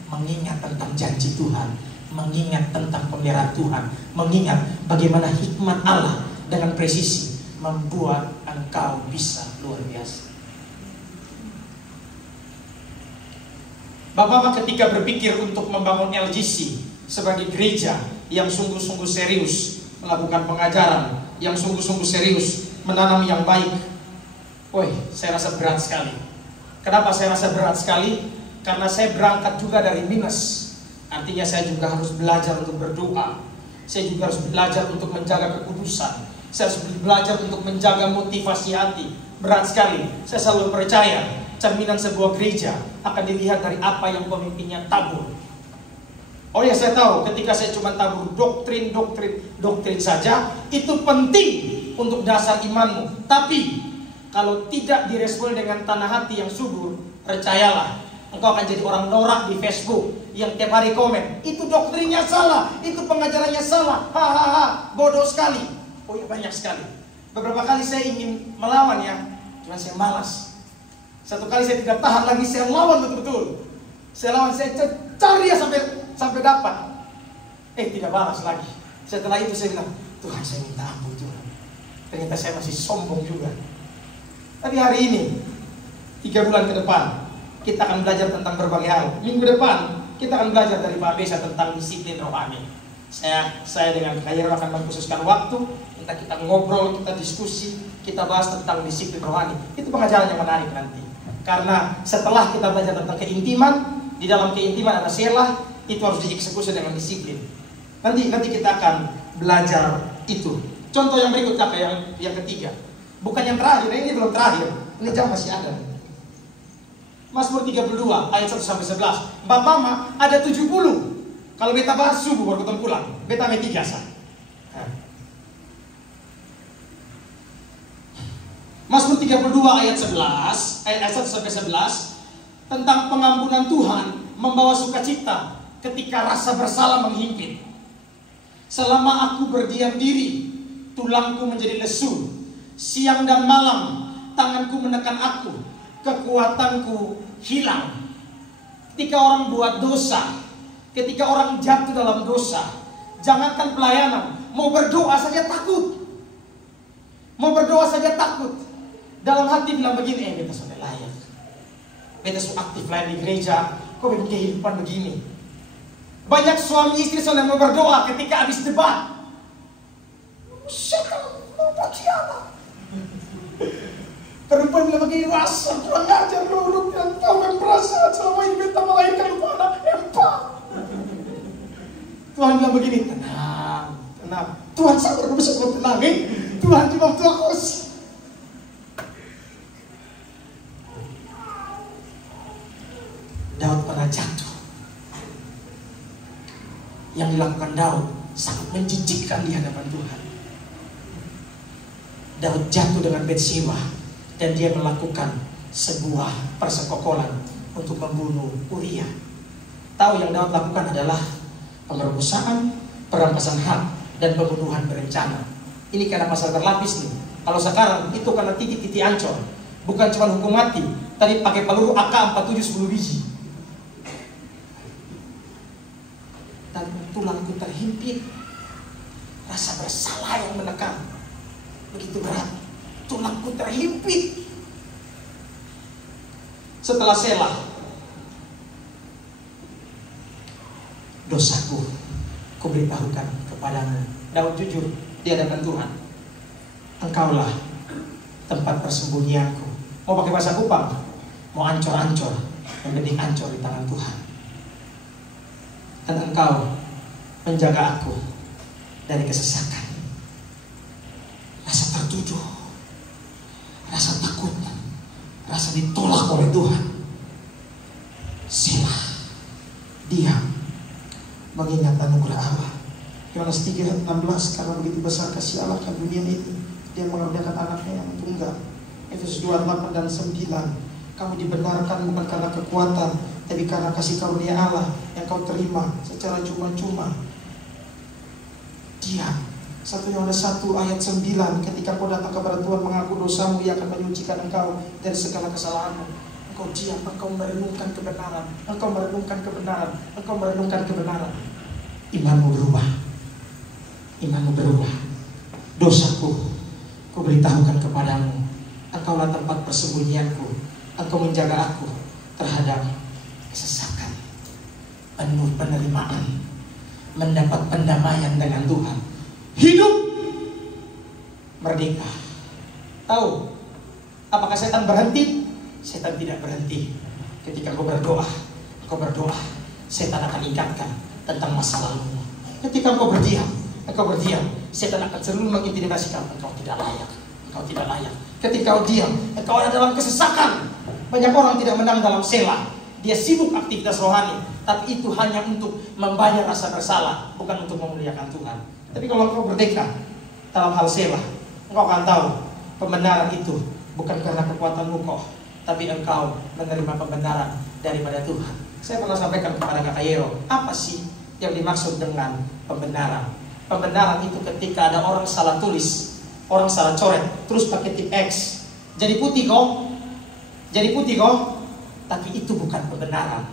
mengingat tentang janji Tuhan, mengingat tentang pemeliharaan Tuhan, mengingat bagaimana hikmat Allah dengan presisi membuat engkau bisa luar biasa. Bapak-bapak ketika berpikir untuk membangun LGC sebagai gereja yang sungguh-sungguh serius melakukan pengajaran, yang sungguh-sungguh serius menanam yang baik, woi, saya rasa berat sekali. Kenapa saya rasa berat sekali? Karena saya berangkat juga dari minus. Artinya saya juga harus belajar untuk berdoa. Saya juga harus belajar untuk menjaga kekudusan. Saya harus belajar untuk menjaga motivasi hati. Berat sekali. Saya selalu percaya cerminan sebuah gereja akan dilihat dari apa yang pemimpinnya tabur. Oh ya, saya tahu ketika saya cuma tabur doktrin saja, itu penting untuk dasar imanmu. Tapi kalau tidak direspon dengan tanah hati yang subur, percayalah, engkau akan jadi orang norak di Facebook yang tiap hari komen, itu doktrinnya salah, itu pengajarannya salah, hahaha, bodoh sekali. Oh ya, banyak sekali. Beberapa kali saya ingin melawan ya, cuma saya malas. Satu kali saya tidak tahan lagi, saya lawan betul-betul. Saya lawan, saya cari ya sampai dapat. Tidak balas lagi. Setelah itu saya bilang, Tuhan, saya minta ampun Tuhan. Ternyata saya masih sombong juga. Tapi hari ini 3 bulan ke depan kita akan belajar tentang berbagai hal. Minggu depan kita akan belajar dari Pak Besa tentang disiplin rohani. Saya dengan Khairul akan mengkhususkan waktu, kita ngobrol, kita diskusi, kita bahas tentang disiplin rohani. Itu pengajaran yang menarik nanti. Karena setelah kita belajar tentang keintiman, di dalam keintiman ada selah, itu harus dieksekusi dengan disiplin. Nanti kita akan belajar itu. Contoh yang berikut kakak, yang ketiga. Bukan yang terakhir, ini belum terakhir. Ini jam masih ada. Mazmur 32 ayat 1-11. Mbak Mama ada 70. Kalau beta bahas subuh baru ketemu pulang. Betaame 3 sah. Mazmur 32 ayat 1-11 tentang pengampunan Tuhan membawa sukacita ketika rasa bersalah menghimpit. Selama aku berdiam diri, tulangku menjadi lesu. Siang dan malam tanganku menekan aku, kekuatanku hilang. Ketika orang buat dosa, ketika orang jatuh dalam dosa, jangankan pelayanan, mau berdoa saja takut. Mau berdoa saja takut. Dalam hati bilang begini, beta sudah layak, beta sudah aktif lain di gereja, kok begini kehidupan begini. Banyak suami istri sudah mau berdoa ketika habis debat. Siapa mau buat siapa? Perempuan bilang begini, rasa kurang ajar lu yang tahu yang merasa selama ini beta melahirkan lu anak empat. Tuhan bilang begini, tenang. Tuhan sabar, bisa gue tenangin. Tuhan cuma fokus. Daud pernah jatuh. Yang dilakukan Daud sangat menjijikkan di hadapan Tuhan. Daud jatuh dengan Bathsheba dan dia melakukan sebuah persekokolan untuk membunuh Uria. Tahu yang Daud lakukan adalah pemerkosaan, perampasan hak, dan pembunuhan berencana. Ini karena pasal berlapis nih. Kalau sekarang itu karena titik-titik ancol, bukan cuma hukum mati. Tadi pakai peluru AK-47 10 biji. Dan tulangku terhimpit, rasa bersalah yang menekan begitu berat, tulangku terhimpit. Setelah selah, dosaku Aku beritahukan kepadamu. Daud jujur di hadapan Tuhan. Engkaulah tempat persembunyianku. Mau pakai bahasa Kupang? Mau ancor-ancor, yang penting ancor di tangan Tuhan. Dan engkau menjaga aku dari kesesakan, rasa tertuduh, rasa takut, rasa ditolak oleh Tuhan. Selah, diam, mengingat anugerah Allah. Yohanes 3:16, karena begitu besar kasih Allah akan dunia ini, Dia mengaruniakan anaknya yang tunggal. Efesus 2:8 dan 9, kamu dibenarkan bukan karena kekuatan, tapi karena kasih karunia Allah yang kau terima secara cuma-cuma. Dia 1 Yohanes 1 ayat 9, ketika kau datang kepada Tuhan mengaku dosamu, Ia akan menyucikan engkau dari segala kesalahanmu. Engkau diam, engkau merenungkan kebenaran, engkau merenungkan kebenaran, engkau merenungkan kebenaran. Imanmu berubah, imanmu berubah. Dosaku, ku beritahukan kepadamu. Engkaulah tempat persembunyianku. Engkau menjaga aku terhadap kesesakan. Penuh penerimaan, mendapat pendamaian dengan Tuhan, hidup merdeka. Tahu apakah setan berhenti? Setan tidak berhenti. Ketika kau berdoa, setan akan ingatkan tentang masa lalumu. Ketika engkau berdiam, setan akan selalu mengintimidasikan engkau tidak layak, engkau tidak layak. Ketika kau diam, engkau ada dalam kesesakan. Banyak orang tidak menang dalam selah. Dia sibuk aktivitas rohani, tapi itu hanya untuk membayar rasa bersalah, bukan untuk memuliakan Tuhan. Tapi kalau engkau merdeka dalam hal selah, engkau akan tahu pembenaran itu bukan karena kekuatanmu kok, tapi engkau menerima pembenaran daripada Tuhan. Saya pernah sampaikan kepada Kakak Yero, apa sih yang dimaksud dengan pembenaran? Pembenaran itu ketika ada orang salah tulis, orang salah coret, terus pakai tip X, jadi putih kok, tapi itu bukan pembenaran.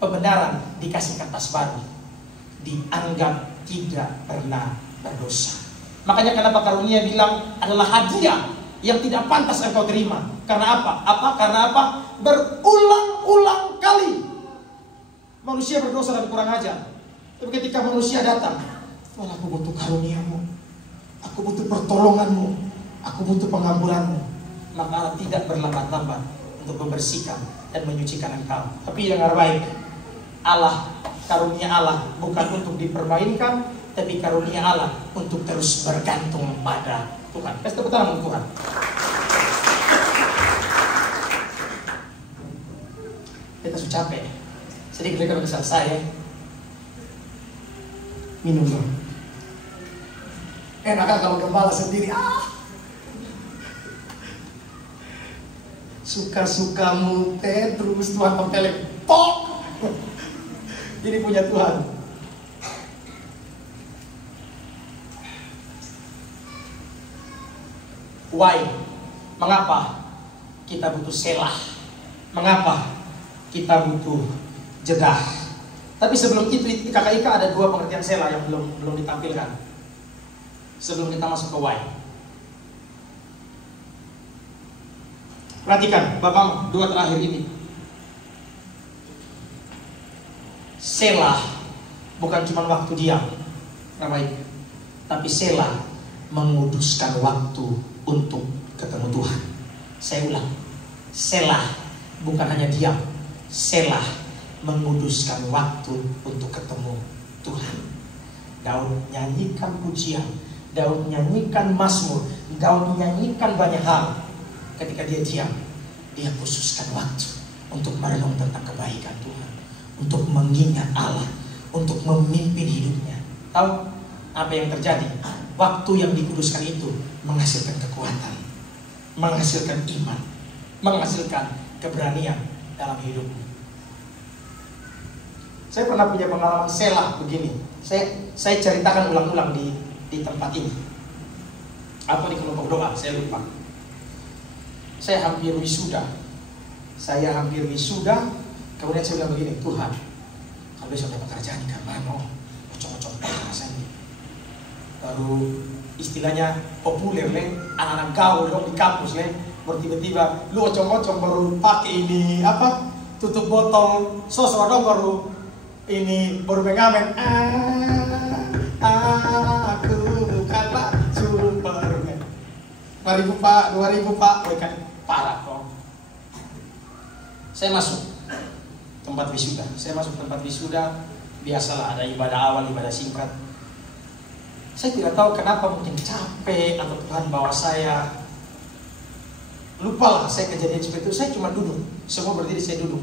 Pembenaran dikasih kertas baru, dianggap tidak pernah berdosa. Makanya kenapa karunia bilang adalah hadiah yang tidak pantas engkau terima. Karena apa? Karena apa? Berulang-ulang kali manusia berdosa dan kurang ajar. Tapi ketika manusia datang, Tuhan, aku butuh karuniamu, aku butuh pertolonganmu, aku butuh pengampunanmu, maka Allah tidak berlambat-lambat untuk membersihkan dan menyucikan engkau. Tapi yang terbaik, Allah, karunia Allah bukan untuk dipermainkan, tapi karunia Allah untuk terus bergantung pada Tuhan. Kasih tepuk tangan untuk Tuhan. Kita sudah capek. Sedikit lagi udah selesai. Minum dong. Enak kan kalau gembala sendiri. Suka-sukamu terus Tuhan tempelin. Pok. Ini punya Tuhan. Why? Mengapa kita butuh selah? Mengapa kita butuh jeda? Tapi sebelum itu Kakak Ika ada dua pengertian selah yang belum ditampilkan. Sebelum kita masuk ke why. Perhatikan Bapak, dua terakhir ini. Selah bukan cuma waktu diam, tapi selah menguduskan waktu untuk ketemu Tuhan. Saya ulang, selah bukan hanya diam, selah menguduskan waktu untuk ketemu Tuhan. Daud nyanyikan pujian, Daud nyanyikan mazmur, Daud nyanyikan banyak hal. Ketika dia diam, dia khususkan waktu untuk merenung tentang kebaikan Tuhan, untuk mengingat Allah, untuk memimpin hidupnya. Tahu apa yang terjadi? Waktu yang dikuduskan itu menghasilkan kekuatan, menghasilkan iman, menghasilkan keberanian dalam hidupmu. Saya pernah punya pengalaman selah begini. Saya ceritakan ulang-ulang di tempat ini. Apa di kelompok doa, saya lupa. Saya hampir wisuda. Kemudian saya bilang begini, Tuhan, kalau besok dapat kerjaan di Kamano, cocok-cocok rasanya. Baru istilahnya populer anak-anak gaul dong di kampus baru tiba-tiba lu ocong-ocong baru pakai ini tutup botol sosok dong baru mengamen 5.000 Pak, 2.000 Pak. Woi kan parah kok. Saya masuk tempat wisuda. Biasalah ada ibadah awal, ibadah singkat. Saya tidak tahu kenapa, mungkin capek atau Tuhan bawa saya. Lupa lah saya kejadian seperti itu. Saya cuma duduk. Semua berdiri, saya duduk.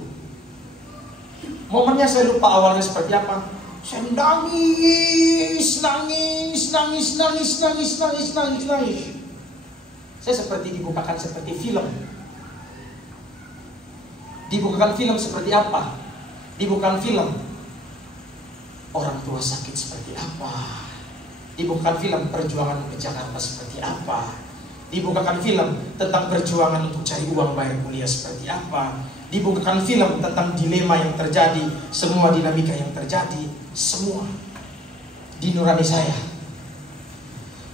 Momennya saya lupa awalnya seperti apa. Saya nangis. Saya seperti dibukakan seperti film. Dibukakan film seperti apa? Dibukakan film orang tua sakit seperti apa? Dibukakan film perjuangan ke Jakarta seperti apa? Dibukakan film tentang perjuangan untuk cari uang bayar kuliah seperti apa? Dibukakan film tentang dilema yang terjadi, semua dinamika yang terjadi, semua di nurani saya.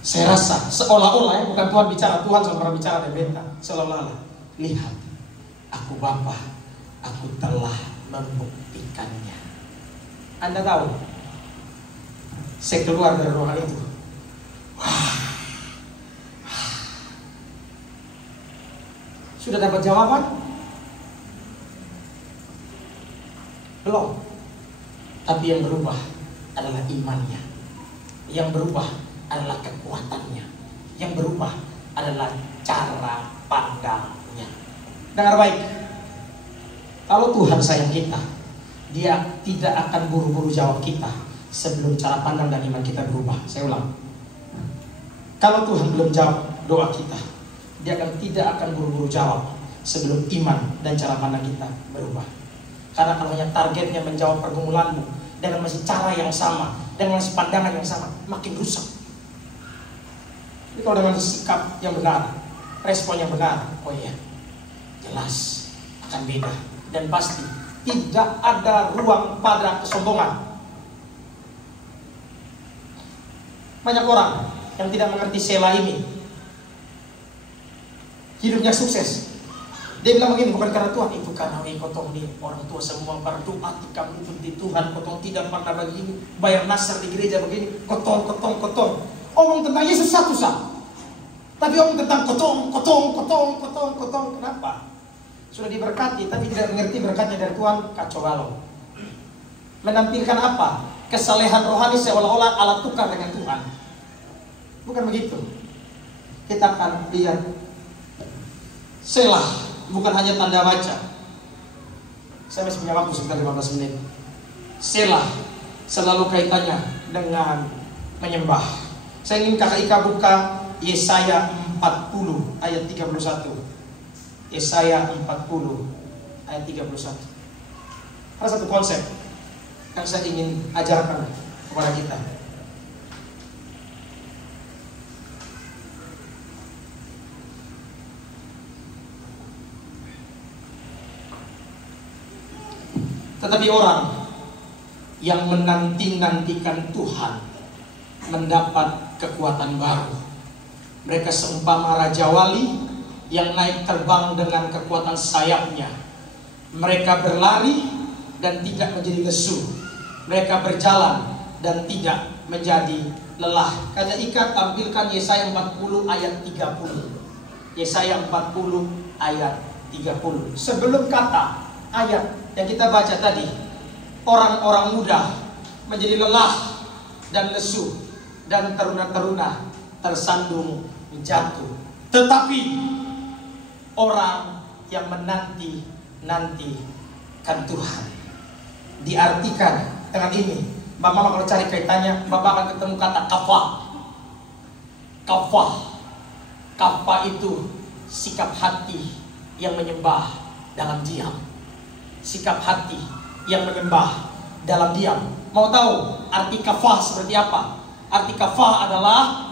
Saya rasa seolah-olah, bukan Tuhan bicara, Tuhan sama pernah bicara dan benta. Seolah-olah, lihat, aku Bapa, aku telah membuktikannya. Anda tahu, saya keluar dari ruangan itu. Sudah dapat jawaban? Belum. Tapi yang berubah adalah imannya. Yang berubah adalah kekuatannya. Yang berubah adalah cara pandangnya. Dengar baik. Kalau Tuhan sayang kita, Dia tidak akan buru-buru jawab kita sebelum cara pandang dan iman kita berubah. Saya ulang. Kalau Tuhan belum jawab doa kita, Dia tidak akan buru-buru jawab sebelum iman dan cara pandang kita berubah. Karena kalau hanya targetnya menjawab pergumulanmu dengan masih cara yang sama, dengan masih pandangan yang sama, makin rusak. Tapi kalau dengan sikap yang benar, respon yang benar, oh iya, jelas akan beda. Dan pasti tidak ada ruang pada kesombongan. Banyak orang yang tidak mengerti Sela ini, hidupnya sukses. Dia bilang begini, bukan karena Tuhan, itu karena kotong nih orang tua semua berdoa kami di Tuhan, kotong tidak pernah begini, bayar nasar di gereja begini, kotong. Omong tentang Yesus satu sah, tapi omong tentang kotong. Kenapa? Sudah diberkati, tapi tidak mengerti berkatnya dari Tuhan, kacau balau. Menampilkan apa? Kesalehan rohani seolah-olah alat tukar dengan Tuhan. Bukan begitu. Kita akan lihat Selah bukan hanya tanda baca. Saya masih punya waktu sekitar 15 menit. Selah selalu kaitannya dengan menyembah. Saya ingin kakak Ika buka Yesaya 40 ayat 31. Yesaya 40 ayat 31. Ada satu konsep yang saya ingin ajarkan kepada kita. Tetapi orang yang menanti-nantikan Tuhan mendapat kekuatan baru. Mereka seumpama Raja Wali yang naik terbang dengan kekuatan sayapnya. Mereka berlari dan tidak menjadi lesu. Mereka berjalan dan tidak menjadi lelah. Kakak Ika tampilkan Yesaya 40 ayat 30. Yesaya 40 ayat 30. Sebelum kata ayat yang kita baca tadi, orang-orang muda menjadi lelah dan lesu, dan teruna-teruna tersandung jatuh. Tetapi orang yang menanti-nantikan Tuhan, diartikan dengan ini. Bapak kalau cari kaitannya, Bapak akan ketemu kata kafah. Kafah itu sikap hati yang menyembah dalam diam. Sikap hati yang menyembah dalam diam. Mau tahu arti kafah seperti apa? Arti kafah adalah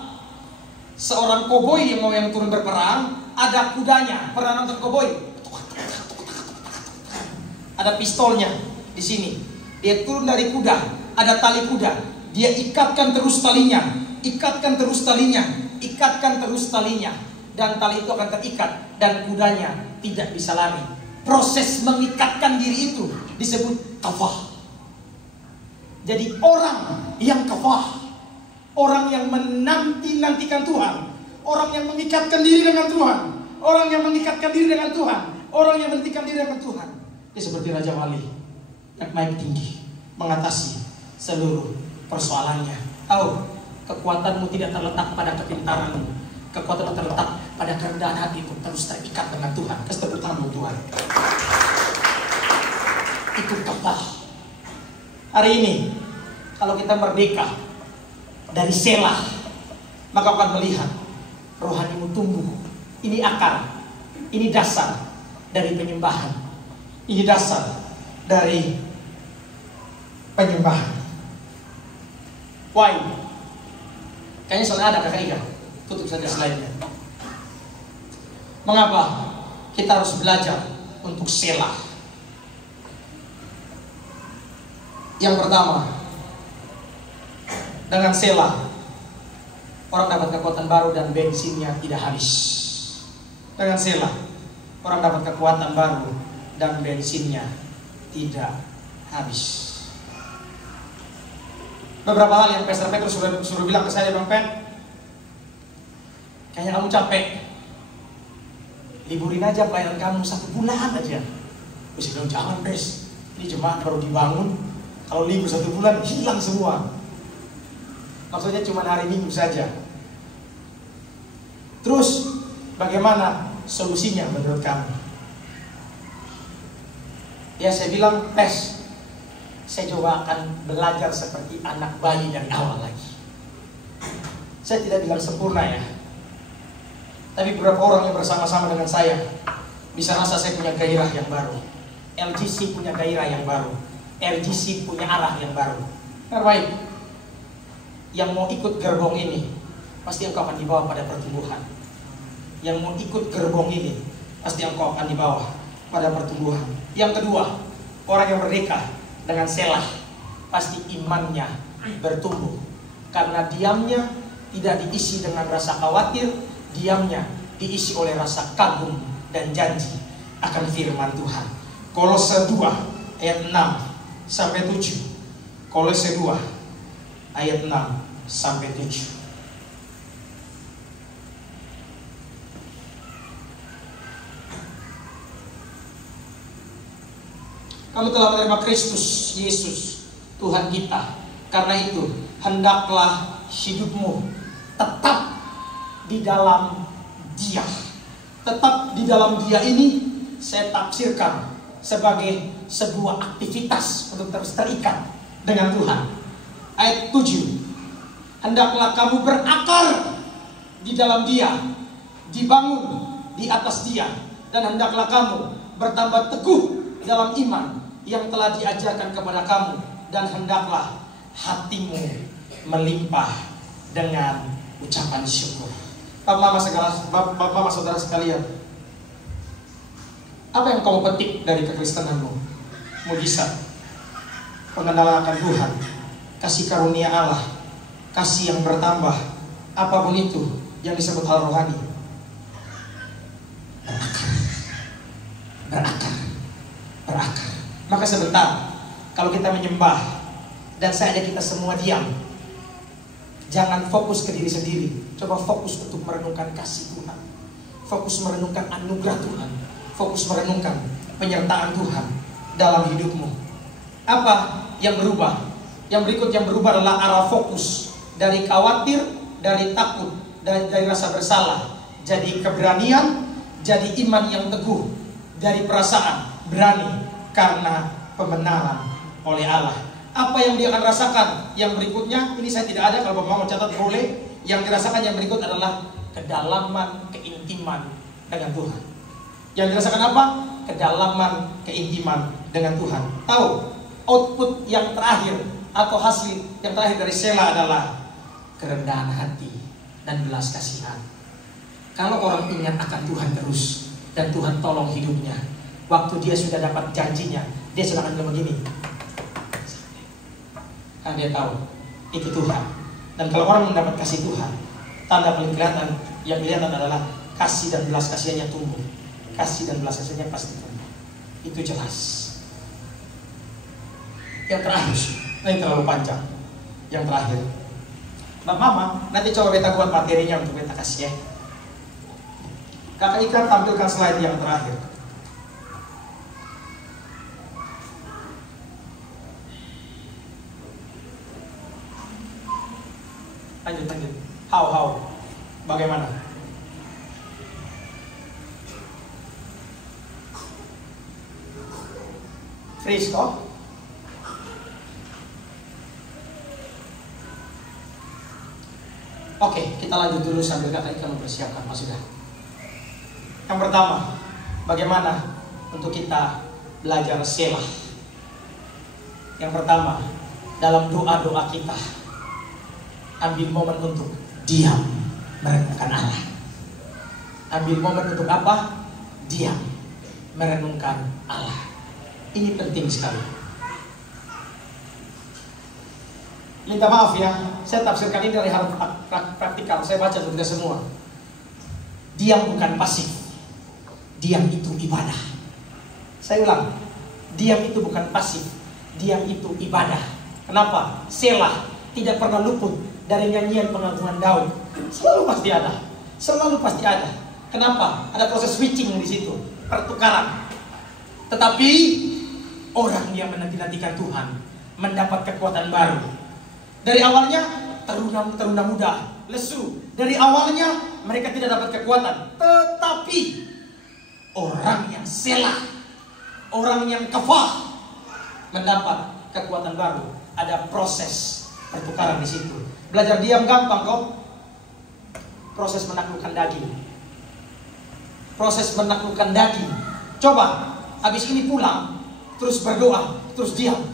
seorang koboi yang turun berperang, ada kudanya. Pernah nonton koboi? Ada pistolnya di sini. Dia turun dari kuda, ada tali kuda. Dia ikatkan terus talinya, dan tali itu akan terikat dan kudanya tidak bisa lari. Proses mengikatkan diri itu disebut kafah. Jadi orang yang kafah, orang yang menanti-nantikan Tuhan, Orang yang mengikatkan diri dengan Tuhan. Orang yang mengikatkan diri dengan Tuhan. Orang yang menitikan diri dengan Tuhan. Dia seperti Raja Wali yang naik tinggi, mengatasi seluruh persoalannya. Tahu, kekuatanmu tidak terletak pada kepintaranmu. Kekuatanmu terletak pada kerendahan hatimu, terus terikat dengan Tuhan. Kasih tepuk tangan Tuhan. Itu kekal. Hari ini, kalau kita merdeka dari Selah, maka akan melihat rohanimu tumbuh. Ini akar, ini dasar dari penyembahan. Ini dasar dari penyembahan. Why? Kayaknya soalnya ada kakak Ika. Tutup saja slide-nya. Mengapa kita harus belajar untuk Selah? Yang pertama, dengan Selah orang dapat kekuatan baru dan bensinnya tidak habis. Dengan Selah orang dapat kekuatan baru dan bensinnya tidak habis. Beberapa hal yang Pastor Petrus suruh bilang ke saya, Bang Pen, kayaknya kamu capek, liburin aja pelayanan kamu 1 bulan aja. Terus dia bilang, jangan Pes, ini jemaat baru dibangun, kalau libur 1 bulan hilang semua. Maksudnya cuma hari Minggu saja. Terus bagaimana solusinya menurut kamu? Ya saya bilang, Pes, saya coba akan belajar seperti anak bayi dari awal lagi. Saya tidak bilang sempurna ya, tapi beberapa orang yang bersama-sama dengan saya bisa rasa saya punya gairah yang baru. LGC punya gairah yang baru. RGC punya arah yang baru. Terbaik. Yang mau ikut gerbong ini, pasti engkau akan dibawa pada pertumbuhan. Yang mau ikut gerbong ini, pasti engkau akan dibawa pada pertumbuhan. Yang kedua, orang yang merdeka dengan Selah, pasti imannya bertumbuh. Karena diamnya tidak diisi dengan rasa khawatir, diamnya diisi oleh rasa kagum dan janji akan firman Tuhan. Kolose 2 ayat 6 sampai 7. Kolose 2 ayat 6 sampai 7. Kamu telah menerima Kristus Yesus Tuhan kita. Karena itu hendaklah hidupmu tetap di dalam Dia. Tetap di dalam Dia ini saya tafsirkan sebagai sebuah aktivitas untuk terus terikat dengan Tuhan. Ayat 7. Hendaklah kamu berakar di dalam Dia, dibangun di atas Dia, dan hendaklah kamu bertambah teguh dalam iman yang telah diajarkan kepada kamu, dan hendaklah hatimu melimpah dengan ucapan syukur. Bapak mama saudara sekalian, apa yang kamu petik dari kekristenanmu? Mujizat, pengenalan akan Tuhan, kasih karunia Allah, kasih yang bertambah, apapun itu yang disebut hal rohani. Berakar. Maka sebentar, kalau kita menyembah dan saya ajak kita semua diam, jangan fokus ke diri sendiri. Coba fokus untuk merenungkan kasih Tuhan, fokus merenungkan anugerah Tuhan, fokus merenungkan penyertaan Tuhan dalam hidupmu. Apa yang berubah? Yang berikut yang berubah adalah arah fokus dari khawatir, dari takut, dari rasa bersalah, jadi keberanian, jadi iman yang teguh, dari perasaan berani karena pembenaran oleh Allah. Apa yang dia akan rasakan yang berikutnya, ini saya tidak ada, kalau Bapak mau catat boleh. Yang dirasakan yang berikut adalah kedalaman keintiman dengan Tuhan. Yang dirasakan apa? Kedalaman keintiman dengan Tuhan. Tahu, output yang terakhir atau hasil yang terakhir dari Selah adalah kerendahan hati dan belas kasihan. Kalau orang ingat akan Tuhan terus dan Tuhan tolong hidupnya, waktu dia sudah dapat janjinya, dia sudah akan bilang begini, karena dia tahu itu Tuhan. Dan kalau orang mendapat kasih Tuhan, tanda paling kelihatan yang kelihatan adalah kasih dan belas kasihannya tumbuh. Kasih dan belas kasihannya pasti tumbuh. Itu jelas. Yang terakhir, ini terlalu panjang. Yang terakhir, Mbak Mama, nanti coba beta buat materinya untuk beta kasih ya. Kakak Ika tampilkan slide yang terakhir. Lanjut. How? Bagaimana? Freeze toh? Oke, kita lanjut dulu sambil Kakak Ika mempersiapkan. Sudah. Yang pertama, bagaimana untuk kita belajar selah? Yang pertama, dalam doa-doa kita, ambil momen untuk diam merenungkan Allah. Ambil momen untuk apa? Diam merenungkan Allah. Ini penting sekali. Minta maaf ya, saya tafsirkan ini dari hal praktikal. Saya baca untuk kita semua. Diam bukan pasif. Diam itu ibadah. Saya ulang. Diam itu bukan pasif. Diam itu ibadah. Kenapa? Selah tidak pernah luput dari nyanyian pengagungan Daud. Selalu pasti ada. Selalu pasti ada. Kenapa? Ada proses switching di situ, pertukaran. Tetapi orang yang menanti-nantikan Tuhan mendapat kekuatan baru. Dari awalnya terunda muda, lesu. Dari awalnya mereka tidak dapat kekuatan. Tetapi orang yang selah, orang yang kafah mendapat kekuatan baru. Ada proses pertukaran di situ. Belajar diam gampang kok. Proses menaklukkan daging. Proses menaklukkan daging. Coba, habis ini pulang, terus berdoa, terus diam.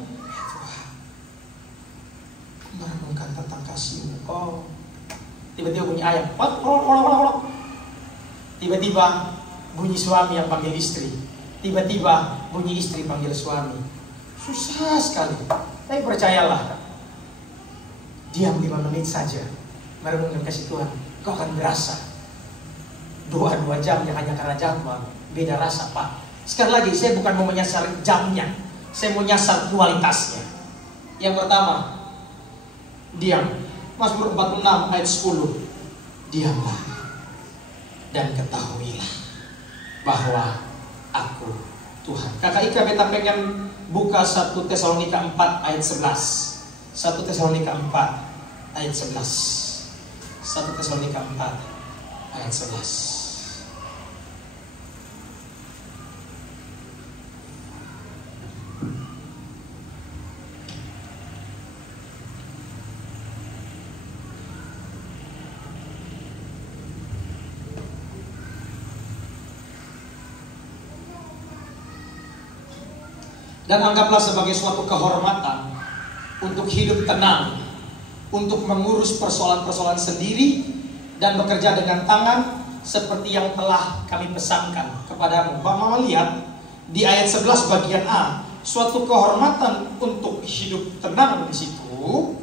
Merenungkan tentang kasih-Mu. Oh, tiba-tiba bunyi ayam. Tiba-tiba bunyi suami yang panggil istri. Tiba-tiba bunyi istri panggil suami. Susah sekali. Tapi percayalah, diam 5 menit saja merenungkan kasih Tuhan, kau akan berasa. Doa 2 jam yang hanya karena jadwal, beda rasa Pak. Sekali lagi, saya bukan mau menyasar jamnya, saya mau nyasar kualitasnya. Yang pertama, diam. Mazmur 46 ayat 10. Diamlah dan ketahuilah bahwa aku Tuhan. Kakak Ika beta pengen buka 1 Tesalonika 4 ayat 11. 1 Tesalonika 4 ayat 11. 1 Tesalonika 4 ayat 11. Dan anggaplah sebagai suatu kehormatan untuk hidup tenang, untuk mengurus persoalan-persoalan sendiri dan bekerja dengan tangan seperti yang telah kami pesankan kepadamu. Mama lihat di ayat 11 bagian A, suatu kehormatan untuk hidup tenang di situ.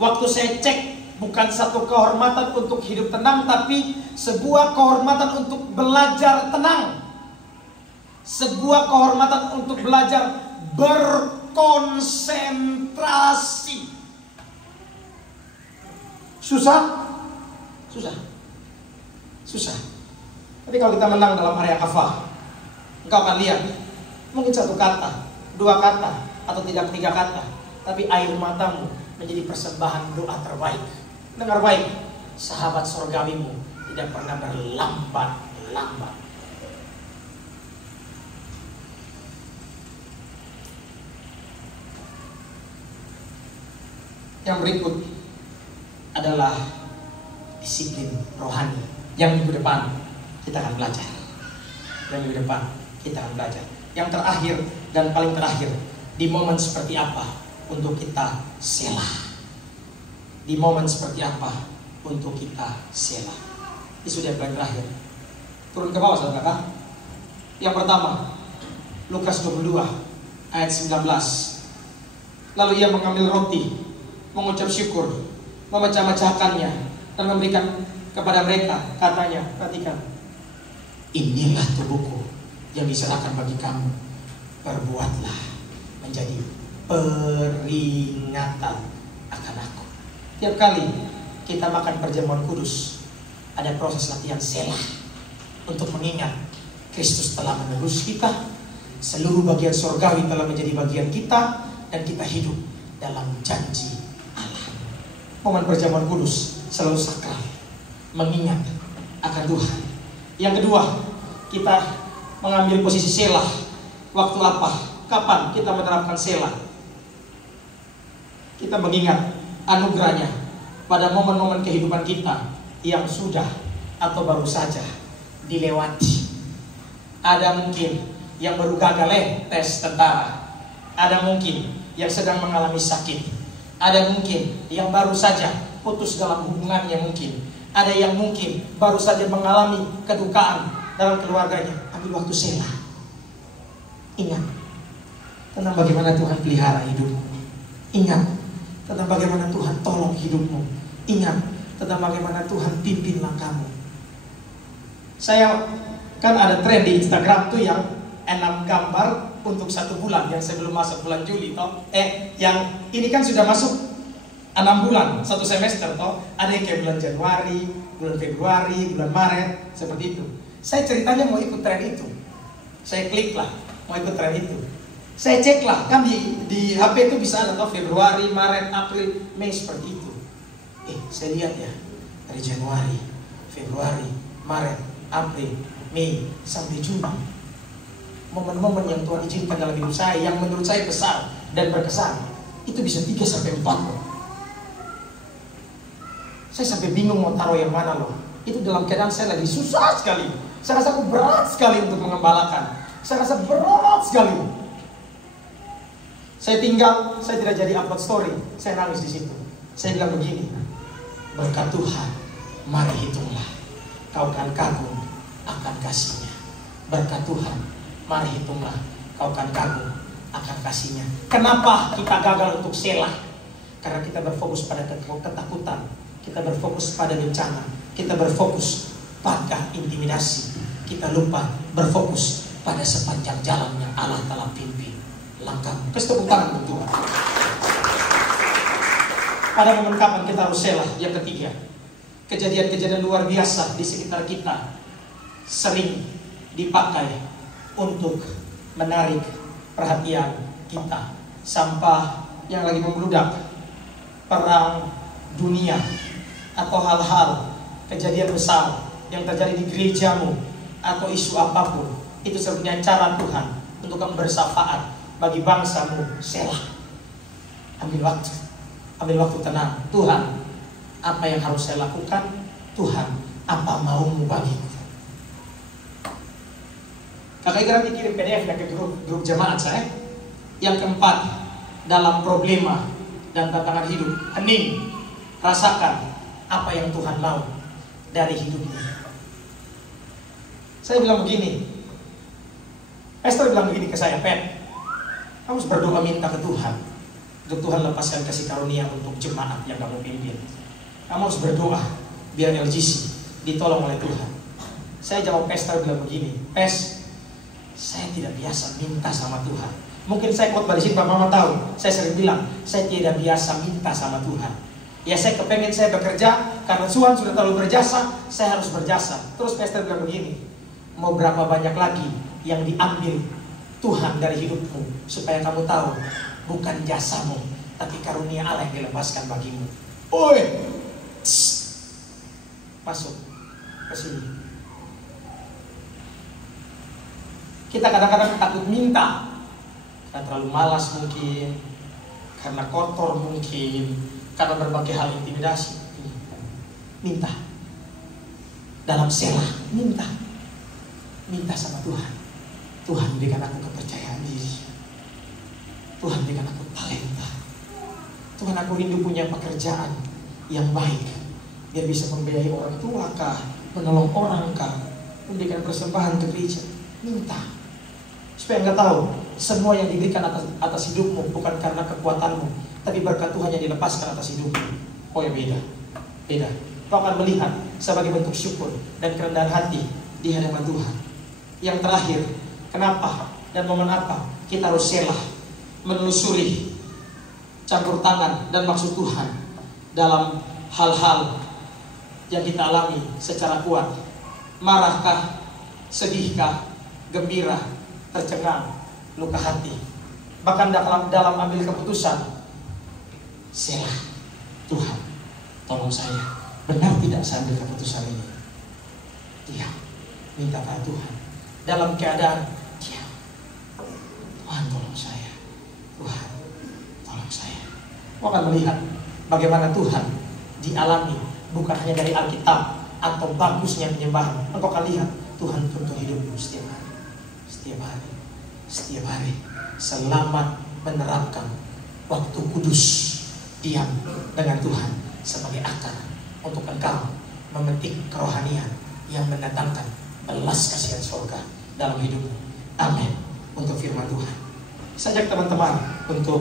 Waktu saya cek, bukan satu kehormatan untuk hidup tenang, tapi sebuah kehormatan untuk belajar tenang. Sebuah kehormatan untuk belajar berkonsentrasi. Susah? Susah. Tapi kalau kita menang dalam area kafah, engkau akan lihat, mungkin 1 kata, 2 kata, atau tidak 3 kata, tapi air matamu menjadi persembahan doa terbaik. Dengar baik, sahabat surgawimu tidak pernah berlambat-lambat. Yang berikut adalah disiplin rohani. Yang minggu depan kita akan belajar. Yang terakhir dan paling terakhir, di momen seperti apa untuk kita selah. Di momen seperti apa untuk kita selah. Ini sudah yang paling terakhir. Turun ke bawah saudara. Yang pertama, Lukas 22 ayat 19. Lalu ia mengambil roti, mengucap syukur, memecah-mecahkannya dan memberikan kepada mereka. Katanya, perhatikan, inilah tubuhku yang diserahkan bagi kamu. Perbuatlah menjadi peringatan akan aku. Tiap kali kita makan perjamuan kudus, ada proses latihan selah. untuk mengingat Kristus telah menebus kita, seluruh bagian surgawi telah menjadi bagian kita, dan kita hidup dalam janji Allah. Momen perjamuan kudus selalu sakral, mengingat akan Tuhan. Yang kedua, kita mengambil posisi selah. Waktu apa? Kapan kita menerapkan selah? Kita mengingat anugerahnya pada momen-momen kehidupan kita yang sudah atau baru saja dilewati. Ada mungkin yang baru gagal tes tentara, ada mungkin yang sedang mengalami sakit, ada mungkin yang baru saja putus dalam hubungannya, mungkin ada yang mungkin baru saja mengalami kedukaan dalam keluarganya. Ambil waktu selah. Ingat tentang bagaimana Tuhan pelihara hidupmu. Ingat tentang bagaimana Tuhan tolong hidupmu. Ingat tentang bagaimana Tuhan pimpin langkahmu. Saya kan ada tren di Instagram tuh yang 6 gambar untuk 1 bulan, yang sebelum masuk bulan Juli toh. Yang ini kan sudah masuk 6 bulan, 1 semester toh. Ada yang kayak bulan Januari, bulan Februari, bulan Maret, seperti itu. Saya ceritanya mau ikut tren itu. Saya klik lah, mau ikut tren itu. Saya cek lah, kan di HP itu bisa ada toh, Februari, Maret, April, Mei, seperti itu. Saya lihat ya, dari Januari, Februari, Maret, April, Mei, sampai Juni. Momen-momen yang Tuhan izinkan dalam hidup saya, yang menurut saya besar dan berkesan, itu bisa 3-4 loh. Saya sampai bingung mau taruh yang mana loh. Itu dalam keadaan saya lagi susah sekali. Saya rasa aku berat sekali untuk mengembalakan. Saya rasa berat sekali. Saya tinggal, saya tidak jadi upload story. Saya nangis di situ. Saya bilang begini, berkat Tuhan, mari hitunglah. Kau kan kagum akan kasihnya. Berkat Tuhan, mari hitunglah. Kau kan kagum akan kasihnya. Kenapa kita gagal untuk selah? Karena kita berfokus pada ketakutan. Kita berfokus pada bencana. Kita berfokus pada intimidasi. Kita lupa berfokus pada sepanjang jalan yang Allah telah pimpin langkahmu. Kasih tepuk tangan untuk Tuhan. Pada momen kapan kita harus selah? Yang ketiga, kejadian-kejadian luar biasa di sekitar kita sering dipakai untuk menarik perhatian kita. Sampah yang lagi membludak, perang dunia, atau hal-hal kejadian besar yang terjadi di gerejamu, atau isu apapun, itu sebenarnya cara Tuhan untuk kamu bersafaat bagi bangsamu. Selah. Ambil waktu tenang. Tuhan, apa yang harus saya lakukan? Tuhan, apa maumu bagiku? Kakak Igram dikirim PDF-nya ke grup jemaat saya. Yang keempat, dalam problema dan tantangan hidup, hening, rasakan apa yang Tuhan mau dari hidupnya. Saya bilang begini, Esther bilang begini ke saya, Pet, kamu harus berdoa minta ke Tuhan untuk Tuhan lepaskan kasih karunia untuk jemaat yang kamu pimpin. Kamu harus berdoa biar LGC ditolong oleh Tuhan. Saya jawab Esther bilang begini, Pes, saya tidak biasa minta sama Tuhan. Mungkin saya khotbah di sini, Pak Mama tahu. Saya sering bilang, saya tidak biasa minta sama Tuhan. Ya saya kepengen saya bekerja, karena Tuhan sudah terlalu berjasa, saya harus berjasa. Terus Pastor bilang begini, mau berapa banyak lagi yang diambil Tuhan dari hidupmu, supaya kamu tahu, bukan jasamu, tapi karunia Allah yang dilepaskan bagimu. Oi, masuk ke sini. Kita kadang-kadang takut minta, karena terlalu malas mungkin, karena kotor mungkin, karena berbagai hal intimidasi. Minta dalam selah, minta sama Tuhan. Tuhan berikan aku kepercayaan diri. Tuhan berikan aku talenta. Tuhan, aku rindu punya pekerjaan yang baik, biar bisa membiayai orang tua kah, menolong orang kah, memberikan persembahan ke gereja. Minta supaya engkau tahu, semua yang diberikan atas hidupmu bukan karena kekuatanmu, tapi berkat Tuhan yang dilepaskan atas hidupmu. Oh ya, beda. Kau akan melihat sebagai bentuk syukur dan kerendahan hati di hadapan Tuhan. Yang terakhir, kenapa dan momen apa kita harus selah, menelusuri campur tangan dan maksud Tuhan dalam hal-hal yang kita alami secara kuat. Marahkah sedihkah, gembira, tercengang, luka hati, bahkan dalam ambil keputusan, selah, Tuhan tolong saya, benar tidak saya ambil keputusan ini? Diam, minta pada Tuhan. Dalam keadaan diam, Tuhan tolong saya, Tuhan tolong saya. Kau akan melihat bagaimana Tuhan dialami, bukan hanya dari Alkitab atau bagusnya penyembahan. Engkau akan lihat Tuhan tuntun hidupmu setiap hari, setiap hari, setiap hari. Selamat menerapkan waktu kudus, diam dengan Tuhan sebagai akar untuk engkau memetik kerohanian yang mendatangkan belas kasihan surga dalam hidupmu. Amin. Untuk firman Tuhan. Sajak teman-teman untuk